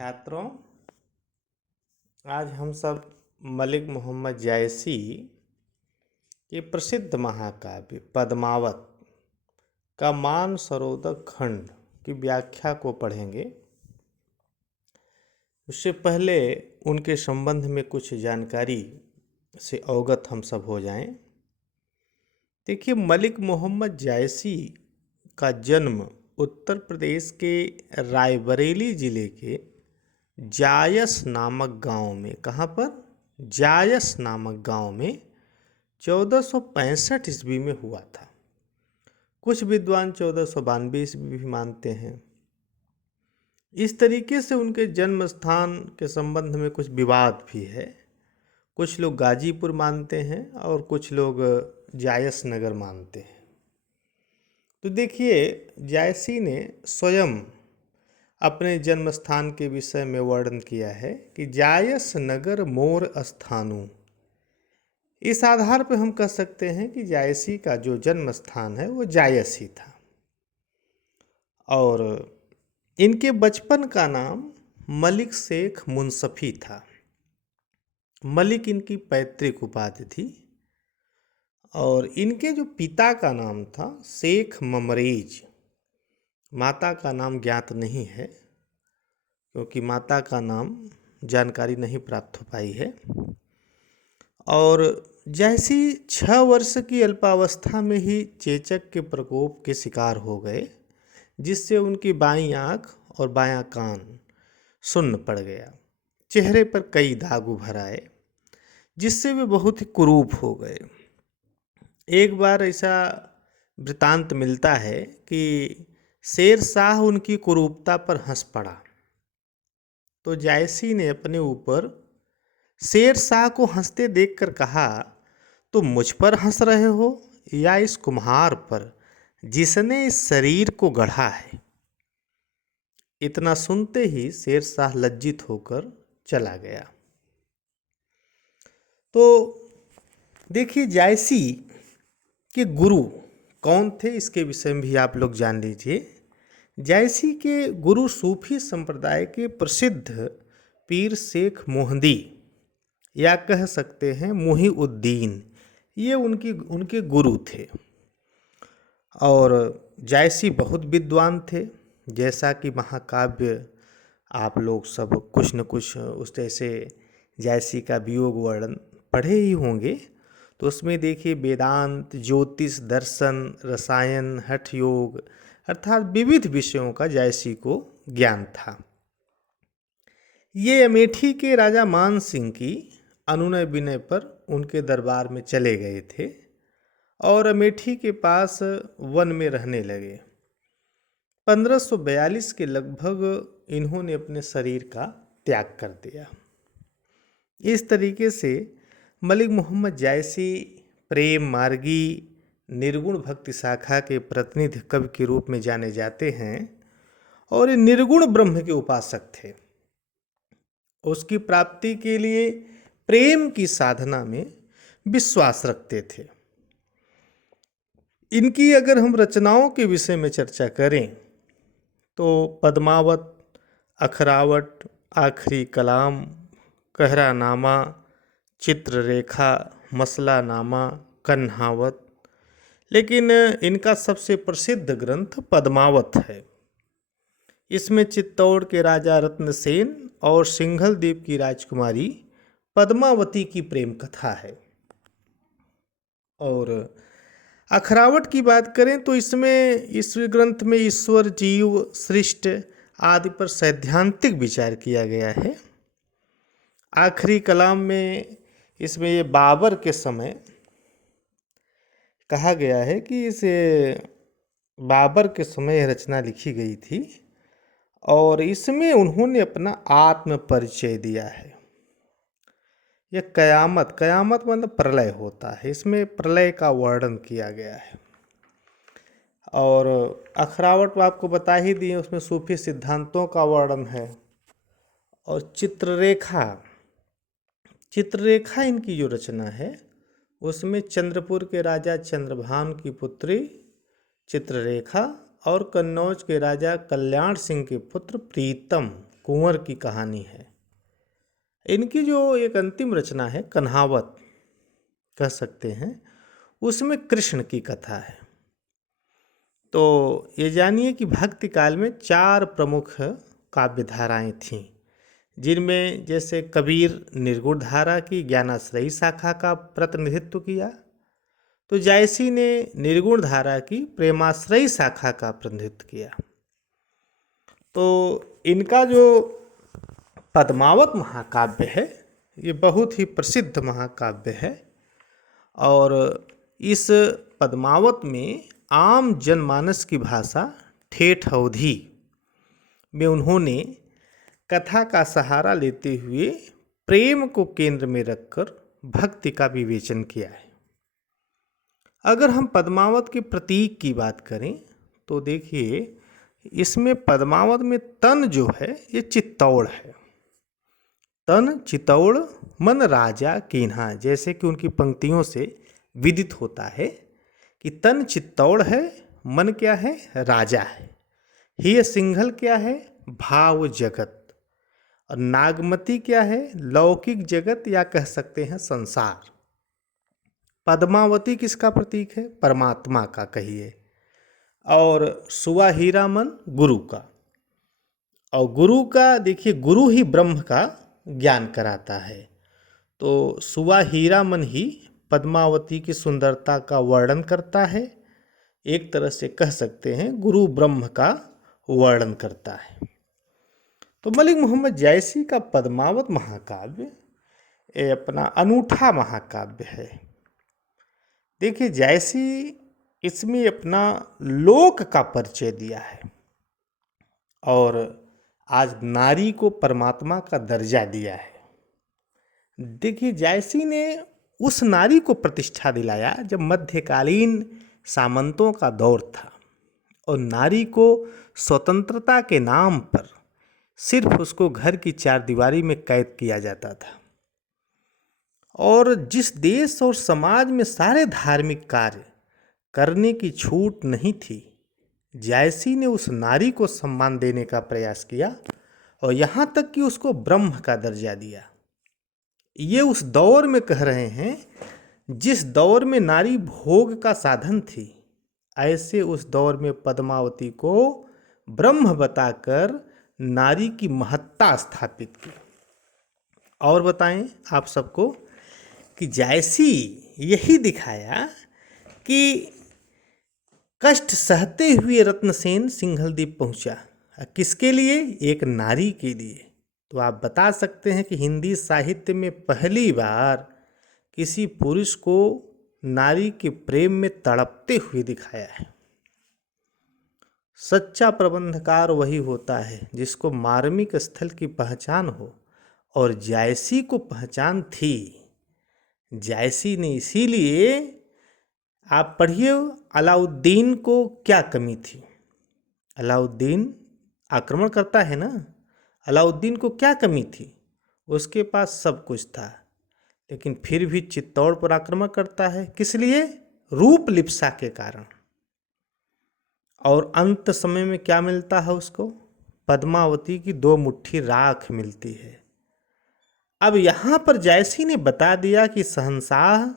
छात्रों, आज हम सब मलिक मोहम्मद जायसी के प्रसिद्ध महाकाव्य पद्मावत का मानसरोवर खंड की व्याख्या को पढ़ेंगे। उससे पहले उनके संबंध में कुछ जानकारी से अवगत हम सब हो जाएं। देखिए, मलिक मोहम्मद जायसी का जन्म उत्तर प्रदेश के रायबरेली ज़िले के जायस नामक गांव में, कहाँ पर? जायस नामक गांव में 1465 ईस्वी में हुआ था। कुछ विद्वान 1492 ईस्वी भी मानते हैं। इस तरीके से उनके जन्म स्थान के संबंध में कुछ विवाद भी है। कुछ लोग गाजीपुर मानते हैं और कुछ लोग जायस नगर मानते हैं। तो देखिए, जायसी ने स्वयं अपने जन्म स्थान के विषय में वर्णन किया है कि जायस नगर मोर स्थानु। इस आधार पर हम कह सकते हैं कि जायसी का जो जन्म स्थान है वो जायस ही था। और इनके बचपन का नाम मलिक शेख मुंसफी था। मलिक इनकी पैतृक उपाधि थी। और इनके जो पिता का नाम था शेख ममरेज। माता का नाम ज्ञात नहीं है, क्योंकि माता का नाम जानकारी नहीं प्राप्त हो पाई है। और जैसी 6 वर्ष की अल्पावस्था में ही चेचक के प्रकोप के शिकार हो गए, जिससे उनकी बाईं आँख और बायां कान सुन्न पड़ गया। चेहरे पर कई दाग उभर आए, जिससे वे बहुत ही कुरूप हो गए। एक बार ऐसा वृतांत मिलता है कि शेर शाह उनकी कुरूपता पर हंस पड़ा। तो जायसी ने अपने ऊपर शेर शाह को हंसते देखकर कहा, तुम मुझ पर हंस रहे हो या इस कुम्हार पर जिसने इस शरीर को गढ़ा है? इतना सुनते ही शेर शाह लज्जित होकर चला गया। तो देखिए, जायसी के गुरु कौन थे, इसके विषय में भी आप लोग जान लीजिए। जायसी के गुरु सूफी संप्रदाय के प्रसिद्ध पीर शेख मोहदी, या कह सकते हैं मुहीउद्दीन, ये उनके गुरु थे। और जायसी बहुत विद्वान थे। जैसा कि महाकाव्य आप लोग सब कुछ न कुछ उस जैसे जायसी का वियोग वर्णन पढ़े ही होंगे। तो उसमें देखिए, वेदांत, ज्योतिष, दर्शन, रसायन, हठ योग, अर्थात विविध विषयों का जायसी को ज्ञान था। ये अमेठी के राजा मान सिंह की अनुनय विनय पर उनके दरबार में चले गए थे और अमेठी के पास वन में रहने लगे। 1542 के लगभग इन्होंने अपने शरीर का त्याग कर दिया। इस तरीके से मलिक मोहम्मद जायसी प्रेम मार्गी निर्गुण भक्ति शाखा के प्रतिनिधि कवि के रूप में जाने जाते हैं और ये निर्गुण ब्रह्म के उपासक थे। उसकी प्राप्ति के लिए प्रेम की साधना में विश्वास रखते थे। इनकी अगर हम रचनाओं के विषय में चर्चा करें तो पद्मावत, अखरावट, आखिरी कलाम, कहरानामा, चित्ररेखा, मसलानामा, कन्हावत, लेकिन इनका सबसे प्रसिद्ध ग्रंथ पद्मावत है। इसमें चित्तौड़ के राजा रत्नसेन और सिंघल द्वीप की राजकुमारी पद्मावती की प्रेम कथा है। और अखरावट की बात करें तो इसमें इस ग्रंथ में ईश्वर, जीव, सृष्टि आदि पर सैद्धांतिक विचार किया गया है। आखिरी कलाम में इसमें ये बाबर के समय कहा गया है कि इसे बाबर के समय यह रचना लिखी गई थी और इसमें उन्होंने अपना आत्म परिचय दिया है। यह कयामत मतलब प्रलय होता है, इसमें प्रलय का वर्णन किया गया है। और अखरावट आपको बता ही दिए, उसमें सूफी सिद्धांतों का वर्णन है। और चित्ररेखा इनकी जो रचना है उसमें चंद्रपुर के राजा चंद्रभान की पुत्री चित्ररेखा और कन्नौज के राजा कल्याण सिंह के पुत्र प्रीतम कुंवर की कहानी है। इनकी जो एक अंतिम रचना है कन्हावत कह सकते हैं, उसमें कृष्ण की कथा है। तो ये जानिए कि भक्ति काल में 4 प्रमुख काव्य धाराएं थीं, जिनमें जैसे कबीर निर्गुण धारा की ज्ञानाश्रयी शाखा का प्रतिनिधित्व किया, तो जायसी ने निर्गुण धारा की प्रेमाश्रयी शाखा का प्रतिनिधित्व किया। तो इनका जो पद्मावत महाकाव्य है, ये बहुत ही प्रसिद्ध महाकाव्य है। और इस पद्मावत में आम जनमानस की भाषा ठेठ अवधी में उन्होंने कथा का सहारा लेते हुए प्रेम को केंद्र में रखकर भक्ति का विवेचन किया है। अगर हम पद्मावत के प्रतीक की बात करें तो देखिए, इसमें पद्मावत में तन जो है ये चित्तौड़ है। तन चित्तौड़ मन राजा कीन्हा, जैसे कि उनकी पंक्तियों से विदित होता है कि तन चित्तौड़ है, मन क्या है, राजा है। ही सिंघल क्या है, भाव जगत। और नागमती क्या है, लौकिक जगत या कह सकते हैं संसार। पद्मावती किसका प्रतीक है, परमात्मा का कहिए। और सुवा हीरा मन गुरु का। और गुरु का देखिए, गुरु ही ब्रह्म का ज्ञान कराता है। तो सुवा हीरा मन ही पद्मावती की सुंदरता का वर्णन करता है। एक तरह से कह सकते हैं गुरु ब्रह्म का वर्णन करता है। तो मलिक मोहम्मद जायसी का पद्मावत महाकाव्य ये अपना अनूठा महाकाव्य है। देखिए, जायसी इसमें अपना लोक का परिचय दिया है और आज नारी को परमात्मा का दर्जा दिया है। देखिए, जायसी ने उस नारी को प्रतिष्ठा दिलाया जब मध्यकालीन सामंतों का दौर था और नारी को स्वतंत्रता के नाम पर सिर्फ उसको घर की 4 दीवारी में कैद किया जाता था। और जिस देश और समाज में सारे धार्मिक कार्य करने की छूट नहीं थी, जायसी ने उस नारी को सम्मान देने का प्रयास किया और यहाँ तक कि उसको ब्रह्म का दर्जा दिया। ये उस दौर में कह रहे हैं जिस दौर में नारी भोग का साधन थी, ऐसे उस दौर में पद्मावती को ब्रह्म बताकर नारी की महत्ता स्थापित की। और बताएं आप सबको कि जायसी यही दिखाया कि कष्ट सहते हुए रत्नसेन सिंघलदीप पहुंचा। किसके लिए, एक नारी के लिए। तो आप बता सकते हैं कि हिंदी साहित्य में पहली बार किसी पुरुष को नारी के प्रेम में तड़पते हुए दिखाया है। सच्चा प्रबंधकार वही होता है जिसको मार्मिक स्थल की पहचान हो, और जायसी को पहचान थी। जायसी ने इसीलिए, आप पढ़िए, अलाउद्दीन को क्या कमी थी। अलाउद्दीन आक्रमण करता है ना, अलाउद्दीन को क्या कमी थी, उसके पास सब कुछ था, लेकिन फिर भी चित्तौड़ पर आक्रमण करता है। किस लिए, रूप लिप्सा के कारण। और अंत समय में क्या मिलता है उसको, पद्मावती की 2 मुट्ठी राख मिलती है। अब यहाँ पर जायसी ने बता दिया कि शहंशाह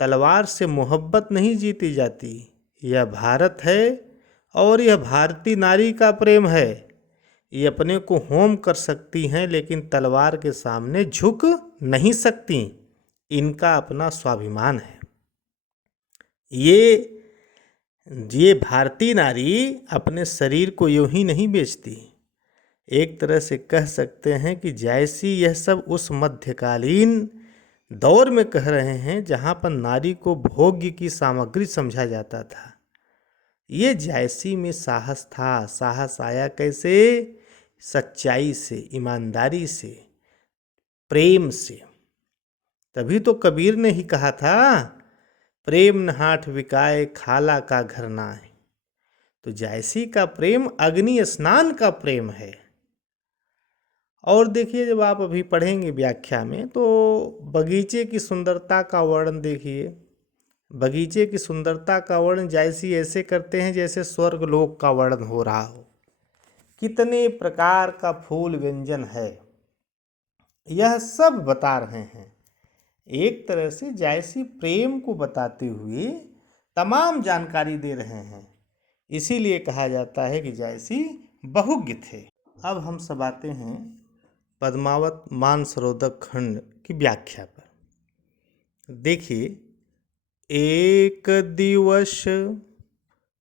तलवार से मोहब्बत नहीं जीती जाती, यह भारत है और यह भारतीय नारी का प्रेम है। ये अपने को होम कर सकती हैं लेकिन तलवार के सामने झुक नहीं सकती। इनका अपना स्वाभिमान है। ये भारतीय नारी अपने शरीर को यूं ही नहीं बेचती। एक तरह से कह सकते हैं कि जायसी यह सब उस मध्यकालीन दौर में कह रहे हैं जहाँ पर नारी को भोग्य की सामग्री समझा जाता था। ये जायसी में साहस था। साहस आया कैसे, सच्चाई से, ईमानदारी से, प्रेम से। तभी तो कबीर ने ही कहा था, प्रेम न हाथ विकाए खाला का घर नाए। तो जायसी का प्रेम अग्नि स्नान का प्रेम है। और देखिए, जब आप अभी पढ़ेंगे व्याख्या में तो बगीचे की सुंदरता का वर्णन देखिए। बगीचे की सुंदरता का वर्णन जायसी ऐसे करते हैं जैसे स्वर्ग लोक का वर्णन हो रहा हो, कितने प्रकार का फूल व्यंजन है, यह सब बता रहे हैं। एक तरह से जायसी प्रेम को बताते हुए तमाम जानकारी दे रहे हैं। इसीलिए कहा जाता है कि जायसी बहुज्ञ थे। अब हम सब आते हैं पद्मावत मानसरोवर खंड की व्याख्या पर। देखिए, एक दिवस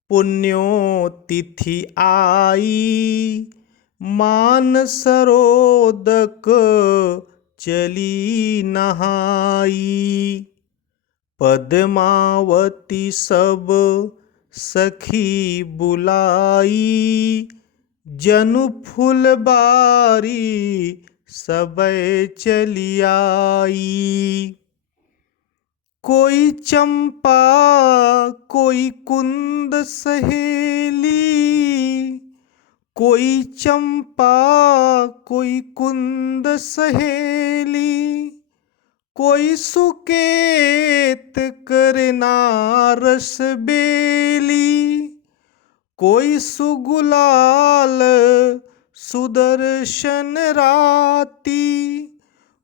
पुण्यो तिथि आई, मानसरोदक चली नहाई। पद्मावती सब सखी बुलाई, जनु फुलबारी सबे चली आई। कोई चंपा कोई कुंद सहेली, कोई चंपा कोई कुंद सहेली। कोई सुकेत करना रस बेली, कोई सुगुलाल सुदर्शन राती।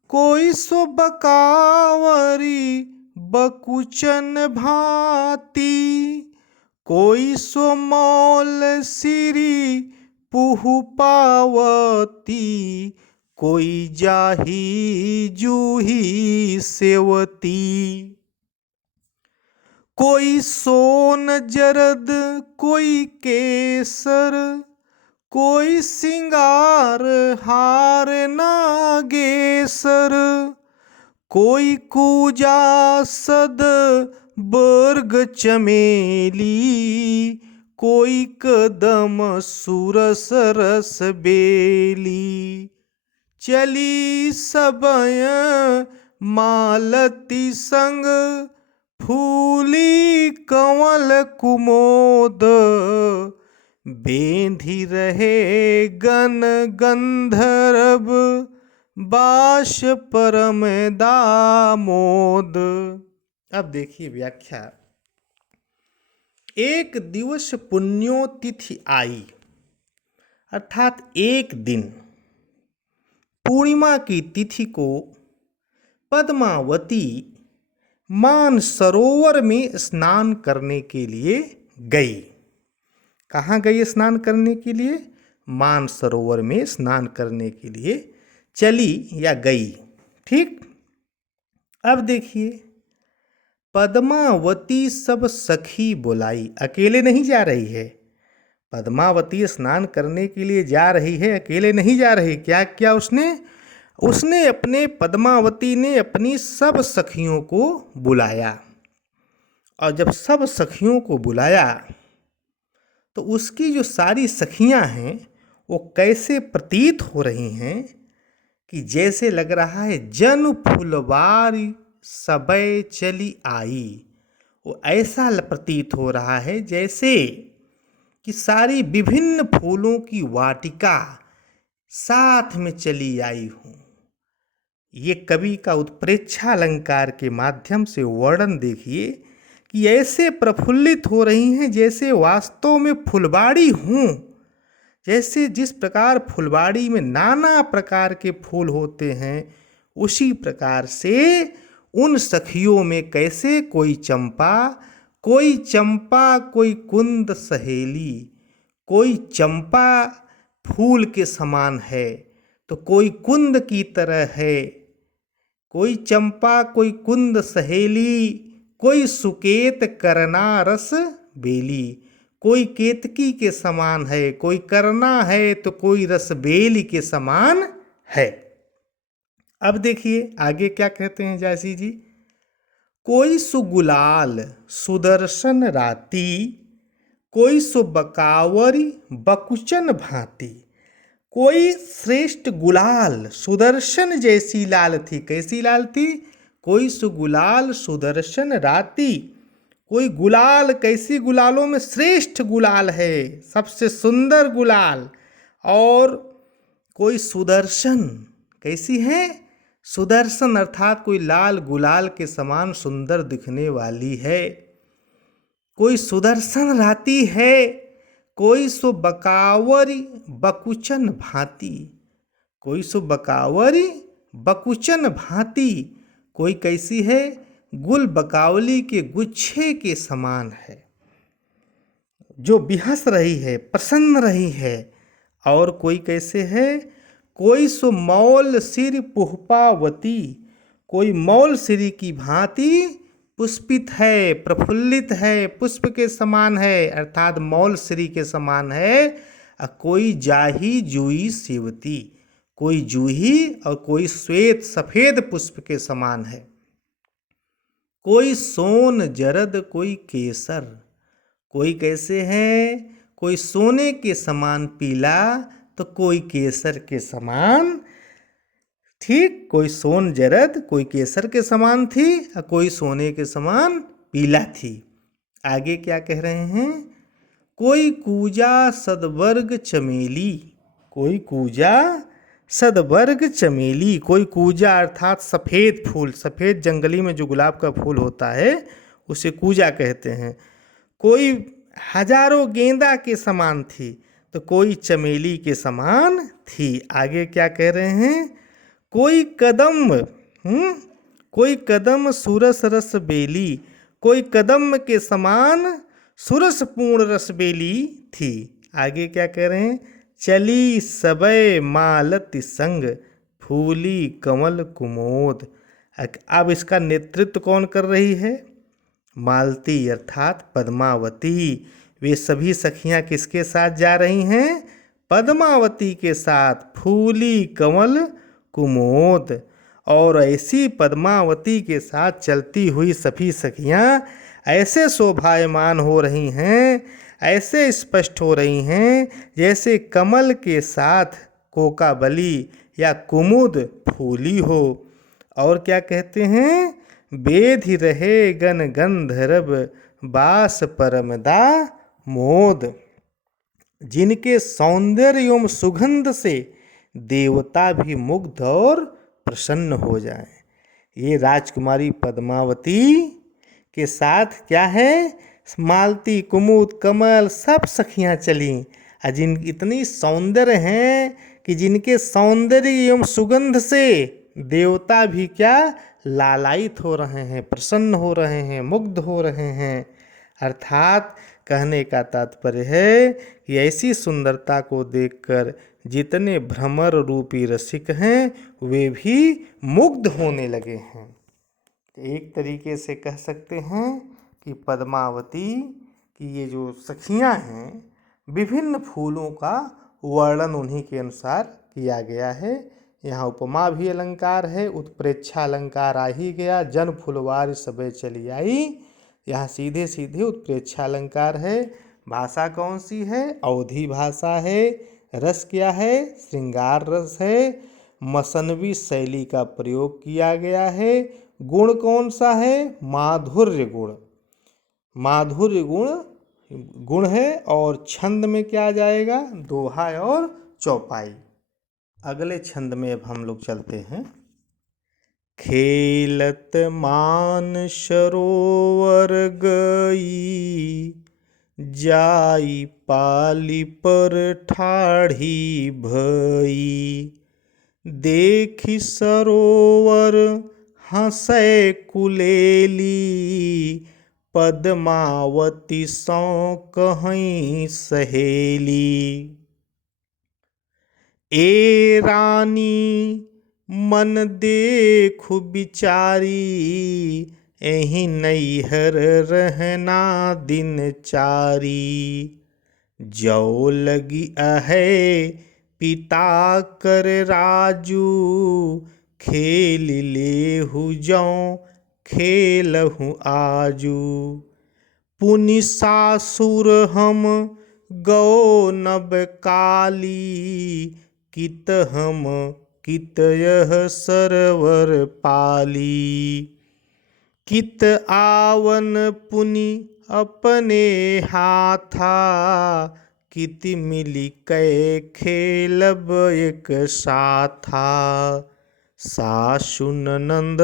कोई सो बकावरी बकुचन भांति, कोई सो मौल सिरी पुहु पावती। कोई जाही जूही सेवती, कोई सोन जरद कोई केसर। कोई सिंगार हार नागेसर, कोई कूजा सद बर्ग चमेली। कोई कदम सुरस रस बेली। चली सबय मालती संग, फूली कंवल कुमोद। बेंधी रहे गण गंधर्व, बाश परम दामोद। अब देखिए व्याख्या। एक दिवस पुण्यो तिथि आई, अर्थात एक दिन पूर्णिमा की तिथि को पद्मावती मानसरोवर में स्नान करने के लिए गई। कहाँ गई स्नान करने के लिए? मानसरोवर में स्नान करने के लिए चली या गई। ठीक। अब देखिए, पद्मावती सब सखी बुलाई। अकेले नहीं जा रही है, पद्मावती स्नान करने के लिए जा रही है, अकेले नहीं जा रही। क्या क्या उसने पद्मावती ने अपनी सब सखियों को बुलाया। और जब सब सखियों को बुलाया तो उसकी जो सारी सखियां हैं वो कैसे प्रतीत हो रही हैं कि जैसे लग रहा है जन फुलवारी सबे चली आई। वो ऐसा प्रतीत हो रहा है जैसे कि सारी विभिन्न फूलों की वाटिका साथ में चली आई हूँ। ये कवि का उत्प्रेक्षा अलंकार के माध्यम से वर्णन देखिए कि ऐसे प्रफुल्लित हो रही हैं जैसे वास्तव में फुलबाड़ी हूँ। जैसे जिस प्रकार फुलबाड़ी में नाना प्रकार के फूल होते हैं, उसी प्रकार से उन सखियों में कैसे कोई चंपा कोई कुंद सहेली। कोई चंपा फूल के समान है तो कोई कुंद की तरह है। कोई चंपा कोई कुंद सहेली, कोई सुकेत करना रस बेली। कोई केतकी के समान है, कोई करना है तो कोई रस बेली के समान है। अब देखिए आगे क्या कहते हैं जायसी जी। कोई सुगुलाल सुदर्शन राती, कोई सो बकावरी बकुचन भांति। कोई श्रेष्ठ गुलाल सुदर्शन जैसी लाल थी। कैसी लाल थी? कोई सुगुलाल सुदर्शन राती। कोई गुलाल, कैसी गुलालों में श्रेष्ठ गुलाल है, सबसे सुंदर गुलाल। और कोई सुदर्शन, कैसी है? सुदर्शन अर्थात कोई लाल गुलाल के समान सुंदर दिखने वाली है। कोई सुदर्शन राती है, कोई सो बकावरी बकुचन भांति, कोई सो बकावरी बकुचन भांति, कोई कैसी है, गुल बकावली के गुच्छे के समान है, जो बिहस रही है, प्रसन्न रही है। और कोई कैसे है, कोई सो मौल सिर पुष्पावती, कोई मौल सिरी की भांति पुष्पित है, प्रफुल्लित है, पुष्प के समान है, अर्थात मौल सिरी के समान है। कोई जाही जूही सेवती, कोई जूही और कोई श्वेत सफेद पुष्प के समान है। कोई सोन जरद कोई केसर, कोई कैसे है, कोई सोने के समान पीला तो कोई केसर के समान, ठीक, कोई सोन जरद कोई केसर के समान थी और कोई सोने के समान पीला थी। आगे क्या कह रहे हैं, कोई कूजा सदवर्ग चमेली, कोई कूजा सदवर्ग चमेली, कोई कूजा अर्थात सफ़ेद फूल, सफ़ेद जंगली में जो गुलाब का फूल होता है उसे कूजा कहते हैं। कोई हजारों गेंदा के समान थी तो कोई चमेली के समान थी। आगे क्या कह रहे हैं, कोई कदम कोई कदम सुरस रस बेली, कोई कदम के समान सुरस पूर्ण रस बेली थी। आगे क्या कह रहे हैं, चली सबय मालती संग फूली कमल कुमोद। अब इसका नेतृत्व कौन कर रही है, मालती अर्थात पद्मावती। वे सभी सखियां किसके साथ जा रही हैं, पद्मावती के साथ, फूली कमल कुमोद। और ऐसी पद्मावती के साथ चलती हुई सभी सखियां ऐसे शोभायमान हो रही हैं, ऐसे स्पष्ट हो रही हैं जैसे कमल के साथ कोकाबली या कुमुद फूली हो। और क्या कहते हैं, बेधि रहे गन गंधर्व बास परमदा मोद, जिनके सौंदर्य एवं सुगंध से देवता भी मुग्ध और प्रसन्न हो जाएं। ये राजकुमारी पद्मावती के साथ क्या है, मालती कुमुद कमल सब सखियां चलीं, जिन इतनी सौंदर्य हैं कि जिनके सौंदर्य एवं सुगंध से देवता भी क्या लालायित हो रहे हैं, प्रसन्न हो रहे हैं, मुग्ध हो रहे हैं। अर्थात कहने का तात्पर्य है कि ऐसी सुंदरता को देखकर जितने भ्रमर रूपी रसिक हैं वे भी मुग्ध होने लगे हैं। एक तरीके से कह सकते हैं कि पद्मावती की ये जो सखियां हैं, विभिन्न फूलों का वर्णन उन्हीं के अनुसार किया गया है। यहाँ उपमा भी अलंकार है, उत्प्रेक्षा अलंकार आ ही गया, जन फुलवार सबे चली आई, यहाँ सीधे सीधे उत्प्रेक्षा अलंकार है। भाषा कौन सी है, अवधी भाषा है। रस क्या है, श्रृंगार रस है। मसनवी शैली का प्रयोग किया गया है। गुण कौन सा है, माधुर्य गुण, माधुर्य गुण है। और छंद में क्या जाएगा, दोहा और चौपाई। अगले छंद में अब हम लोग चलते हैं। खेलत मान सरोवर गई, जाई पाली पर ठाढ़ी भई, देखी सरोवर हंसै कुलेली, पद्मावती सौ कहीं सहेली। ए रानी मन देखु बिचारी, एहि नैहर रहना दिन चारी, जो लगी अहे पिता कर राजू, खेल लेहु जौ खेलहु आजू, पुनि सासुर हम गौ नब काली, कित हम कित यह सरवर पाली, कित आवन पुनि अपने हाथा, कित मिली कै खेलब एक साथा, सासु ननद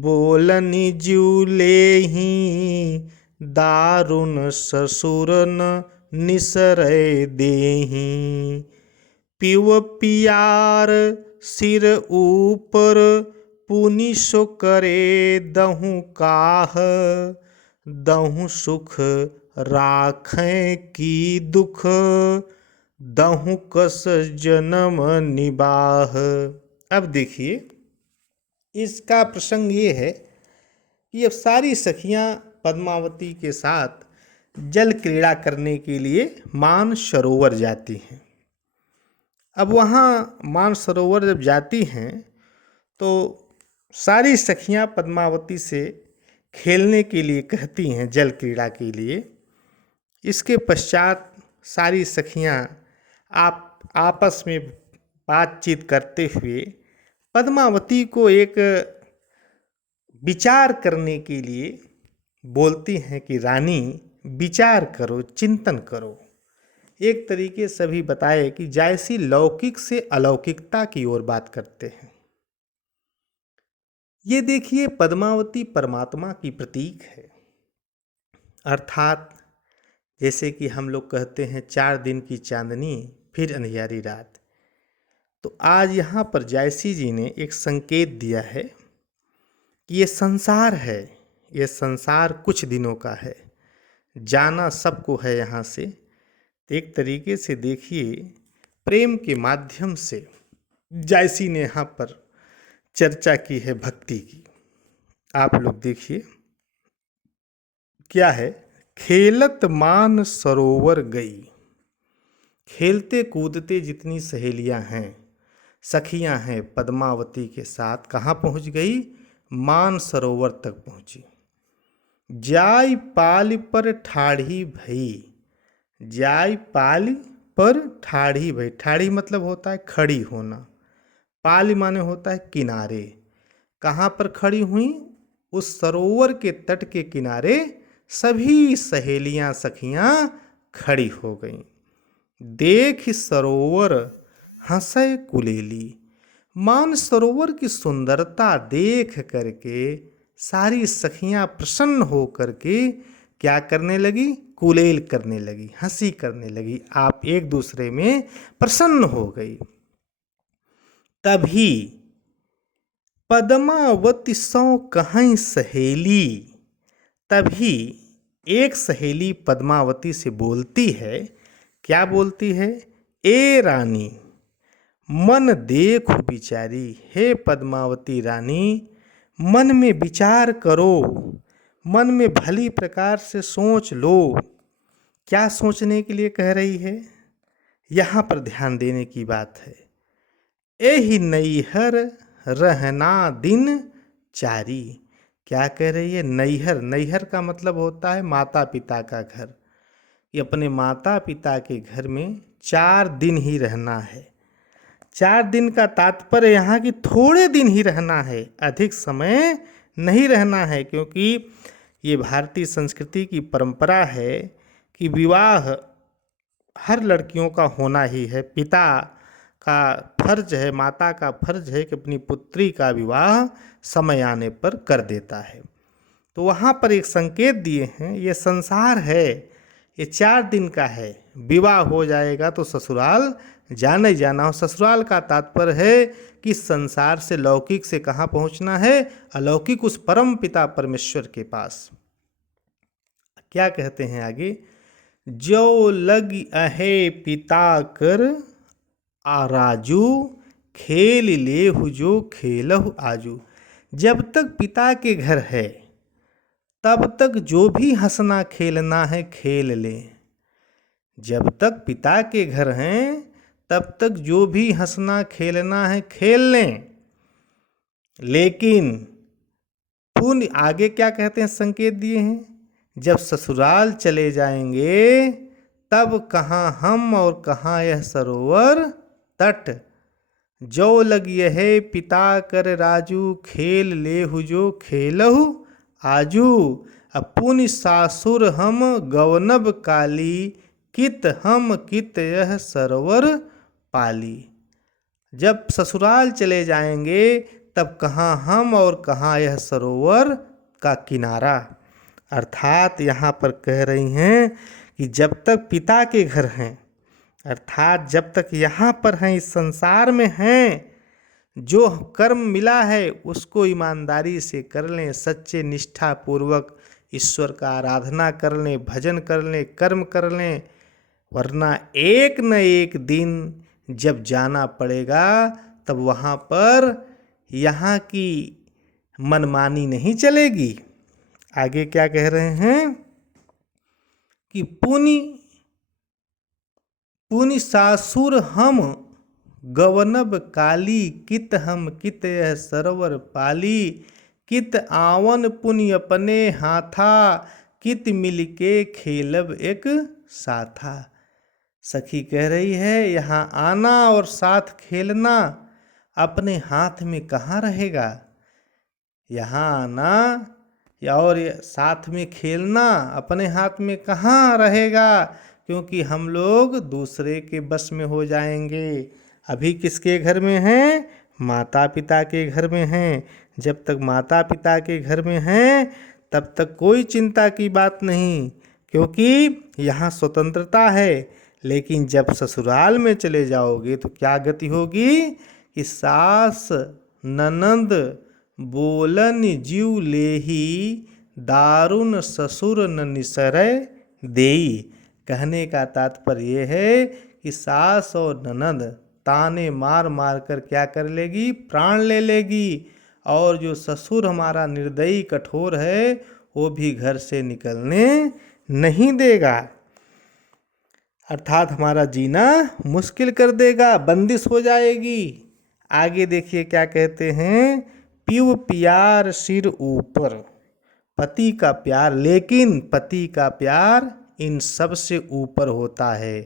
बोलनि ज्यू लेहि, दारुण ससुरन निसरै देहीं। पिव पियार सिर ऊपर, पुनि सो करे दहु काह। दहु सुख राखें की दुख, दहु कस जन्म निबाह। अब देखिए, इसका प्रसंग ये है कि अब सारी सखियां पद्मावती के साथ जल क्रीड़ा करने के लिए मानसरोवर जाती हैं। अब वहाँ मानसरोवर जब जाती हैं तो सारी सखियां पद्मावती से खेलने के लिए कहती हैं, जल क्रीड़ा के लिए। इसके पश्चात सारी सखियां आपस में बातचीत करते हुए पद्मावती को एक विचार करने के लिए बोलती हैं कि रानी विचार करो, चिंतन करो। एक तरीके से भी बताए कि जैसी लौकिक से अलौकिकता की ओर बात करते हैं। ये देखिए, पद्मावती परमात्मा की प्रतीक है। अर्थात जैसे कि हम लोग कहते हैं 4 दिन की चांदनी फिर अंधियारी रात, तो आज यहाँ पर जायसी जी ने एक संकेत दिया है कि ये संसार है, ये संसार कुछ दिनों का है, जाना सबको है यहाँ से। तो एक तरीके से देखिए, प्रेम के माध्यम से जायसी ने यहाँ पर चर्चा की है भक्ति की। आप लोग देखिए क्या है, खेलत मान सरोवर गई। खेलते कूदते जितनी सहेलियां हैं, सखियां हैं, पद्मावती के साथ कहाँ पहुँच गई? मान सरोवर तक पहुँची। जाय पाल पर ठाढ़ी भई। जाय पाल पर ठाढ़ी भई। ठाढ़ी मतलब होता है खड़ी होना, पाल माने होता है किनारे। कहाँ पर खड़ी हुई? उस सरोवर के तट के किनारे सभी सहेलियां सखियां खड़ी हो गईं। देख सरोवर हंसै कुलेली। मान सरोवर की सुंदरता देख करके सारी सखियां प्रसन्न हो करके क्या करने लगी? कुलेल करने लगी, हंसी करने लगी, आप एक दूसरे में प्रसन्न हो गई। तभी पद्मावती सौ कहीं सहेली। तभी एक सहेली पद्मावती से बोलती है। क्या बोलती है? ए रानी मन देखो विचारी। हे पद्मावती रानी, मन में विचार करो, मन में भली प्रकार से सोच लो। क्या सोचने के लिए कह रही है? यहाँ पर ध्यान देने की बात है। एहि नैहर रहना दिन चारी। क्या कह रही है? नैहर, नैहर का मतलब होता है माता पिता का घर। ये अपने माता पिता के घर में 4 दिन ही रहना है। 4 दिन का तात्पर्य यहाँ की थोड़े दिन ही रहना है, अधिक समय नहीं रहना है। क्योंकि ये भारतीय संस्कृति की परंपरा है कि विवाह हर लड़कियों का होना ही है। पिता का फर्ज है, माता का फर्ज है कि अपनी पुत्री का विवाह समय आने पर कर देता है। तो वहाँ पर एक संकेत दिए हैं, ये संसार है, ये 4 दिन का है, विवाह हो जाएगा तो ससुराल जाना ही जाना हो। ससुराल का तात्पर्य है कि संसार से लौकिक से कहाँ पहुँचना है? अलौकिक उस परम पिता परमेश्वर के पास। क्या कहते हैं आगे? जो लग अहे पिता कर आराजू, खेल लेहु जो खेलहु आजू। जब तक पिता के घर है तब तक जो भी हंसना खेलना है खेल लें। जब तक पिता के घर हैं तब तक जो भी हंसना खेलना है खेल लें। लेकिन पुण्य आगे क्या कहते हैं? संकेत दिए हैं, जब ससुराल चले जाएंगे तब कहाँ हम और कहाँ यह सरोवर तट। जो लग यह पिता कर राजू, खेल लेहु जो खेलहु आजू। अपुनि सासुर हम गवनब काली, कित हम कित यह सरोवर पाली। जब ससुराल चले जाएंगे तब कहाँ हम और कहाँ यह सरोवर का किनारा। अर्थात यहाँ पर कह रही हैं कि जब तक पिता के घर हैं, अर्थात जब तक यहाँ पर हैं, इस संसार में हैं, जो कर्म मिला है उसको ईमानदारी से कर लें, सच्चे निष्ठा पूर्वक ईश्वर का आराधना कर लें, भजन कर लें, कर्म कर लें, वरना एक न एक दिन जब जाना पड़ेगा तब वहाँ पर यहाँ की मनमानी नहीं चलेगी। आगे क्या कह रहे हैं कि पुनि पुनि सासुर हम गवनब काली, कित हम कित यह सरोवर पाली, कित आवन पुनि अपने हाथा, कित मिलके खेलब एक साथा। सखी कह रही है यहाँ आना और साथ खेलना अपने हाथ में कहाँ रहेगा। यहाँ आना और साथ में खेलना अपने हाथ में कहाँ रहेगा, क्योंकि हम लोग दूसरे के बस में हो जाएंगे। अभी किसके घर में हैं? माता पिता के घर में हैं। जब तक माता पिता के घर में हैं तब तक कोई चिंता की बात नहीं, क्योंकि यहाँ स्वतंत्रता है। लेकिन जब ससुराल में चले जाओगे तो क्या गति होगी कि सास ननंद बोलन जीव लेही, दारुण ससुर न निसरय देई। कहने का तात्पर्य है कि सास और ननंद ताने मार मार कर क्या कर लेगी, प्राण ले लेगी। और जो ससुर हमारा निर्दयी कठोर है वो भी घर से निकलने नहीं देगा, अर्थात हमारा जीना मुश्किल कर देगा, बंदिश हो जाएगी। आगे देखिए क्या कहते हैं, पिव प्यार सिर ऊपर। पति का प्यार, लेकिन पति का प्यार इन सब से ऊपर होता है,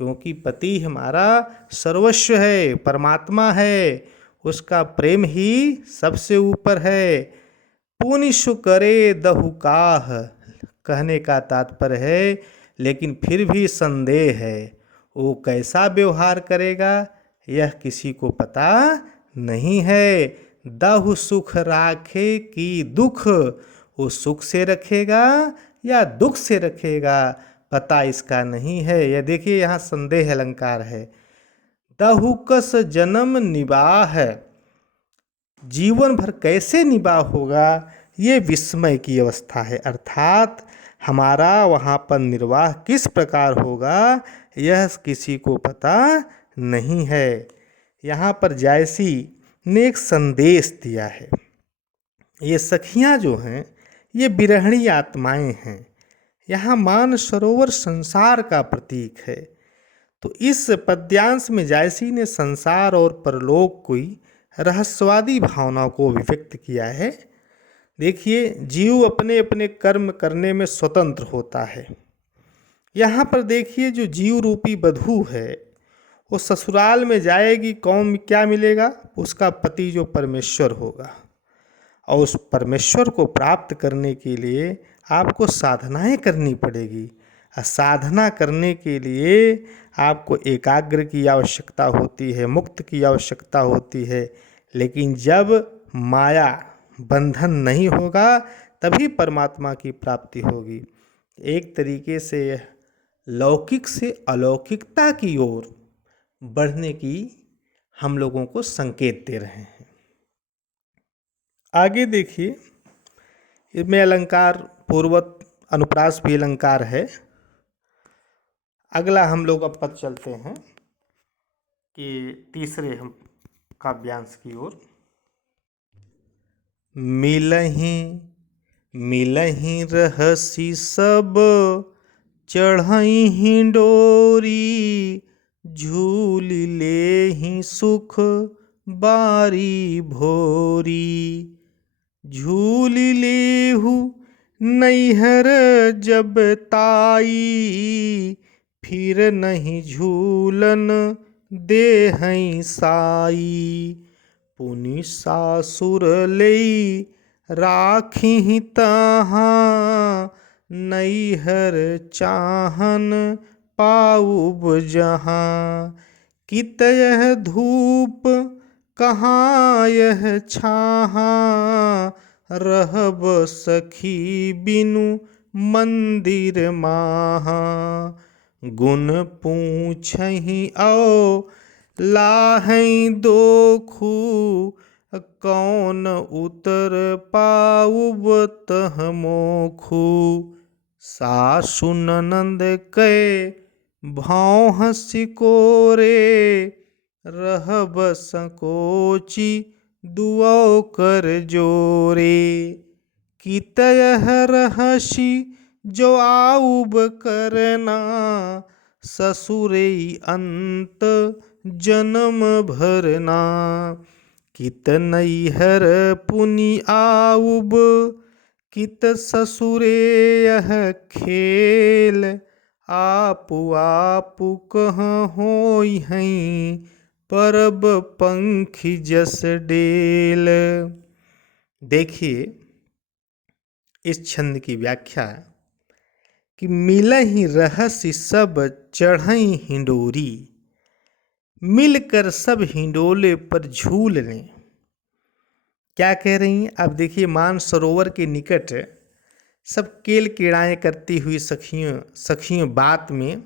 क्योंकि पति हमारा सर्वस्व है, परमात्मा है, उसका प्रेम ही सबसे ऊपर है। पुनिशु करे दहुकाह, कहने का तात्पर्य है लेकिन फिर भी संदेह है, वो कैसा व्यवहार करेगा यह किसी को पता नहीं है। दहु सुख राखे की दुख, वो सुख से रखेगा या दुख से रखेगा पता इसका नहीं है। यह देखिए यहाँ संदेह अलंकार है। दहुकस जन्म निवाह, जीवन भर कैसे निवाह होगा ये विस्मय की अवस्था है, अर्थात हमारा वहाँ पर निर्वाह किस प्रकार होगा यह किसी को पता नहीं है। यहाँ पर जायसी ने एक संदेश दिया है। ये सखियाँ जो हैं ये विरहणी आत्माएं हैं। यहाँ मान सरोवर संसार का प्रतीक है। तो इस पद्यांश में जायसी ने संसार और परलोक की रहस्यवादी भावनाओं को अभिव्यक्त किया है। देखिए, जीव अपने अपने कर्म करने में स्वतंत्र होता है। यहाँ पर देखिए जो जीव रूपी बधू है वो ससुराल में जाएगी, कौन क्या मिलेगा, उसका पति जो परमेश्वर होगा। और उस परमेश्वर को प्राप्त करने के लिए आपको साधनाएं करनी पड़ेगी। साधना करने के लिए आपको एकाग्र की आवश्यकता होती है, मुक्त की आवश्यकता होती है। लेकिन जब माया बंधन नहीं होगा तभी परमात्मा की प्राप्ति होगी। एक तरीके से लौकिक से अलौकिकता की ओर बढ़ने की हम लोगों को संकेत दे रहे हैं। आगे देखिए, इसमें अलंकार पूर्वत अनुप्रास भी अलंकार है। अगला हम लोग अब पद चलते हैं कि तीसरे हम काव्यांश की ओर। मिलहि मिलहि रहसी सब, चढ़हि डोरी, झूल लेहि सुख बारी भोरी। झूल लेहु नैहर जब ताई, फिर नहीं झूलन देहई साई। पुनि सासुर लई राखी तहाँ, नैहर चाहन पाउब जहाँ। कित यह धूप कहाँ यह छाहाँ, रहब सखी बिनु मंदिर माहा। गुण पूछहि औ लाहै दोखू, कौन उतर पाउब तह मोखू। सासु ननद कै भौह सिकोरे, रहब संकोचि दुऔ कर जोरे। कितयह रहसि जो आउब करना, ससुरई अंत जन्म भरना। कित नैहर पुनि आउब, कित ससुरे यह खेल। आपु आपु कहाँ होई हैं, परब पंखी जस डेल। देखिए इस छंद की व्याख्या कि मिलहि रहसि सब चढ़ई हिंडोरी, मिलकर सब हिंडोले पर झूल लें। क्या कह रही हैं? अब देखिए मानसरोवर के निकट सब केल कीड़ाएँ करती हुई सखियों बात में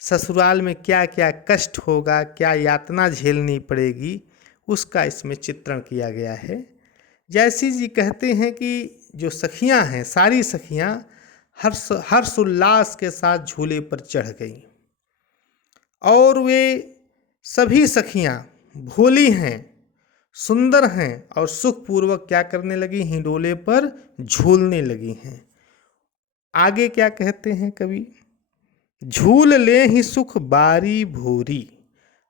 ससुराल में क्या क्या कष्ट होगा, क्या यातना झेलनी पड़ेगी, उसका इसमें चित्रण किया गया है। जयसी जी कहते हैं कि जो सखियां हैं, सारी सखियां हर्ष उल्लास के साथ झूले पर चढ़ गईं और वे सभी सखियां भोली हैं, सुंदर हैं और सुखपूर्वक क्या करने लगी, हिंडोले पर झूलने लगी हैं। आगे क्या कहते हैं कवि, झूल ले ही सुख बारी भोरी।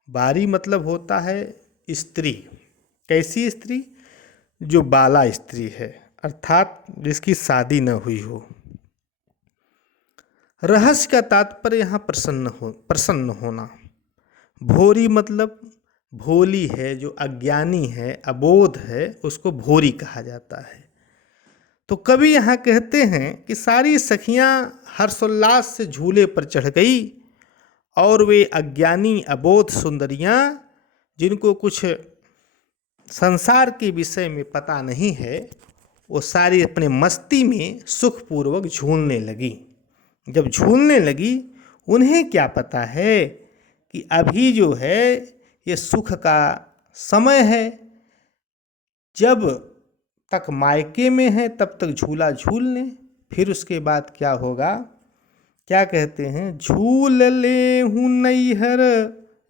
बारी मतलब होता है स्त्री। कैसी स्त्री? जो बाला स्त्री है, अर्थात जिसकी शादी न हुई हो। रहस्य का तात्पर्य यहाँ प्रसन्न होना। भोरी मतलब भोली है, जो अज्ञानी है, अबोध है, उसको भोरी कहा जाता है। तो कवि यहाँ कहते हैं कि सारी सखियाँ हर्षोल्लास से झूले पर चढ़ गई और वे अज्ञानी अबोध सुंदरियाँ, जिनको कुछ संसार के विषय में पता नहीं है, वो सारी अपने मस्ती में सुखपूर्वक झूलने लगी। जब झूलने लगी, उन्हें क्या पता है कि अभी जो है ये सुख का समय है, जब तक मायके में है तब तक झूला झूल लें, फिर उसके बाद क्या होगा। क्या कहते हैं, झूल ले हूँ नैहर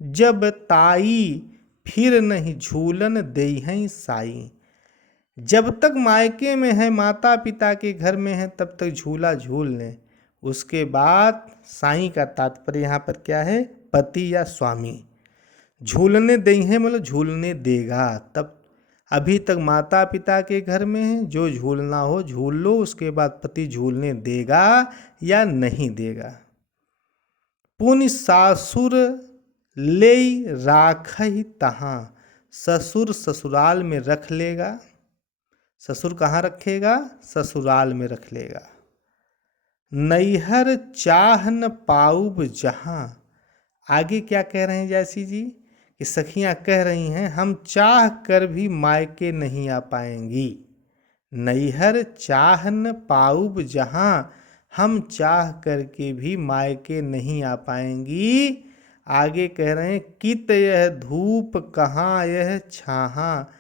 जब ताई, फिर नहीं झूलन देहै साई। जब तक मायके में है, माता पिता के घर में है, तब तक झूला झूल लें। उसके बाद साई का तात्पर्य यहाँ पर क्या है, पति या स्वामी। झूलने देहै मतलब झूलने देगा। तब अभी तक माता पिता के घर में है, जो झूलना हो झूल लो, उसके बाद पति झूलने देगा या नहीं देगा। पुनि सासुर ले राखहि तहाँ, ससुर ससुराल में रख लेगा। ससुर कहाँ रखेगा? ससुराल में रख लेगा। नैहर चाह न पाउब जहाँ। आगे क्या कह रहे हैं जैसी जी कि सखियां कह रही हैं, हम चाह कर भी मायके नहीं आ पाएंगी। नैहर चाह न पाउब जहाँ, हम चाह करके भी मायके नहीं आ पाएंगी। आगे कह रहे हैं, कित यह धूप कहाँ यह छाहाँ,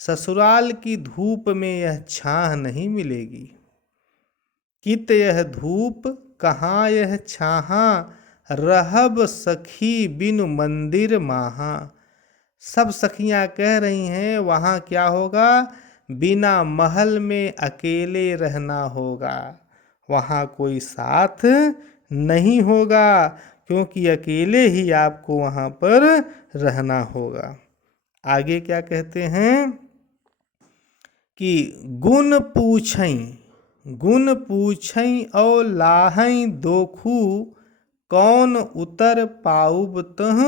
ससुराल की धूप में यह छाह नहीं मिलेगी। कित यह धूप कहाँ यह छाहाँ, रहब सखी बिनु मंदिर माहा। सब सखियां कह रही हैं वहाँ क्या होगा, बिना महल में अकेले रहना होगा, वहाँ कोई साथ नहीं होगा, क्योंकि अकेले ही आपको वहाँ पर रहना होगा। आगे क्या कहते हैं कि गुण पूछई और लाहई दोखू, कौन उतर पाउब तह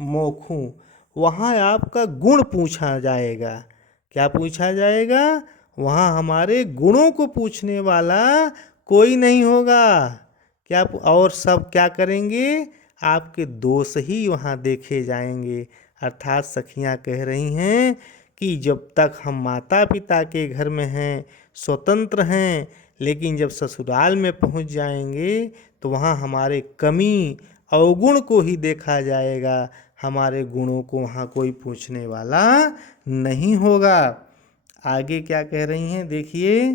मोखू। वहाँ आपका गुण पूछा जाएगा। क्या पूछा जाएगा? वहाँ हमारे गुणों को पूछने वाला कोई नहीं होगा। क्या और सब क्या करेंगे? आपके दोष ही वहाँ देखे जाएंगे। अर्थात सखियाँ कह रही हैं कि जब तक हम माता पिता के घर में हैं, स्वतंत्र हैं, लेकिन जब ससुराल में पहुंच जाएंगे तो वहाँ हमारे कमी अवगुण को ही देखा जाएगा, हमारे गुणों को वहाँ कोई पूछने वाला नहीं होगा। आगे क्या कह रही हैं देखिए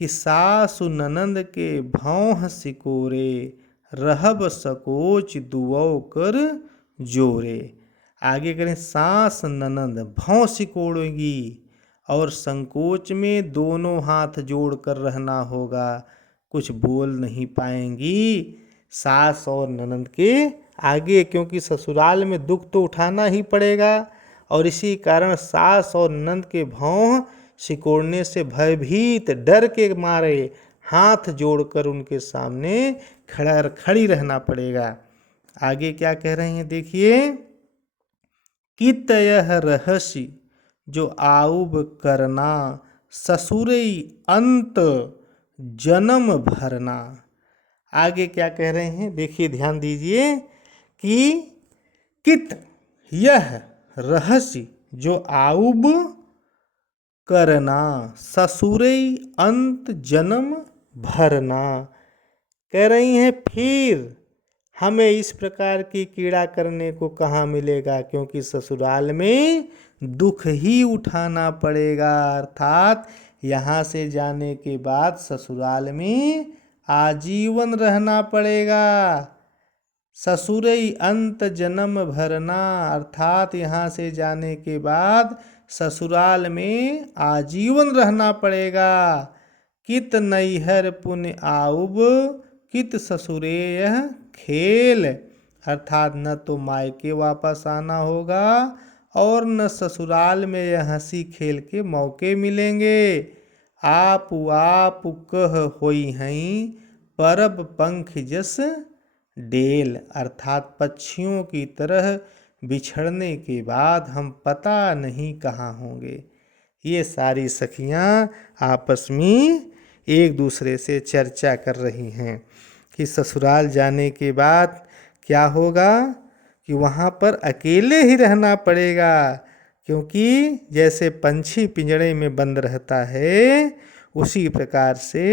कि सासु ननंद के भौह सिकोरे, रहब सकोच दुऔ कर जोरे। आगे करें सास ननंद भौं सिकोड़ेगी और संकोच में दोनों हाथ जोड़कर रहना होगा, कुछ बोल नहीं पाएंगी सास और ननंद के आगे, क्योंकि ससुराल में दुख तो उठाना ही पड़ेगा। और इसी कारण सास और ननंद के भौं सिकोड़ने से भयभीत डर के मारे हाथ जोड़कर उनके सामने खड़ी रहना पड़ेगा। आगे क्या कह रहे हैं देखिए, कित यह रहस्य जो आउब करना, ससुरई अंत जन्म भरना। आगे क्या कह रहे हैं देखिए, ध्यान दीजिए कि कित यह रहस्य जो आउब करना, ससुरई अंत जन्म भरना। कह रही हैं फिर हमें इस प्रकार की कीड़ा करने को कहाँ मिलेगा, क्योंकि ससुराल में दुख ही उठाना पड़ेगा। अर्थात यहाँ से जाने के बाद ससुराल में आजीवन रहना पड़ेगा। ससुरई अंत जन्म भरना, अर्थात यहाँ से जाने के बाद ससुराल में आजीवन रहना पड़ेगा। कित नैहर पुण्य आउब, कित ससुरेय खेल, अर्थात न तो मायके वापस आना होगा और न ससुराल में यह हंसी खेल के मौके मिलेंगे। आप कह होई हैं परब पंख जस डेल, अर्थात पक्षियों की तरह बिछड़ने के बाद हम पता नहीं कहाँ होंगे। ये सारी सखियाँ आपस में एक दूसरे से चर्चा कर रही हैं कि ससुराल जाने के बाद क्या होगा, कि वहाँ पर अकेले ही रहना पड़ेगा, क्योंकि जैसे पंछी पिंजड़े में बंद रहता है उसी प्रकार से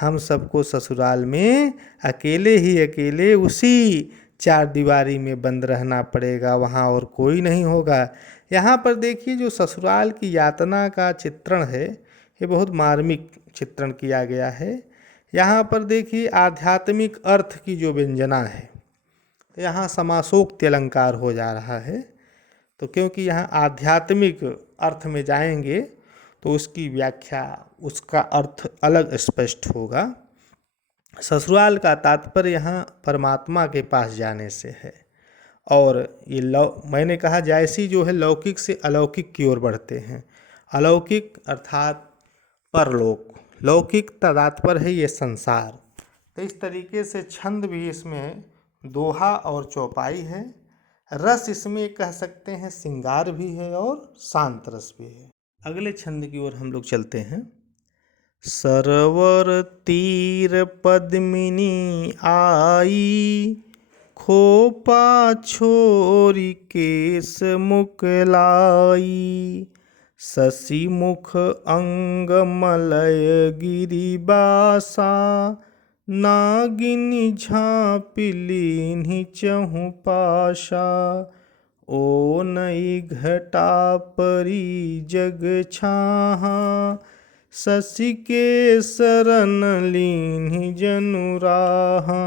हम सबको ससुराल में अकेले ही अकेले उसी चार दीवारी में बंद रहना पड़ेगा, वहाँ और कोई नहीं होगा। यहाँ पर देखिए जो ससुराल की यातना का चित्रण है ये बहुत मार्मिक चित्रण किया गया है। यहाँ पर देखिए आध्यात्मिक अर्थ की जो व्यंजना है, यहाँ समासोक्ति अलंकार हो जा रहा है, तो क्योंकि यहाँ आध्यात्मिक अर्थ में जाएंगे तो उसकी व्याख्या उसका अर्थ अलग स्पष्ट होगा। ससुराल का तात्पर्य यहाँ परमात्मा के पास जाने से है। और ये मैंने कहा जैसी जो है लौकिक से अलौकिक की ओर बढ़ते हैं। अलौकिक अर्थात परलोक, लौकिक तात्पर्य है ये संसार। तो इस तरीके से छंद भी इसमें दोहा और चौपाई है। रस इसमें कह सकते हैं श्रृंगार भी है और शांत रस भी है। अगले छंद की ओर हम लोग चलते हैं। सरवर तीर पद्मिनी आई, खोपा छोरी केस मुकलाई, शशि मुख अंग मलय गिरिबासा, नागिनी झाँपिली चहु पाशा, ओ नई घटा परी जग छाहा, शशि के शरण लीन्हि जनु राहा,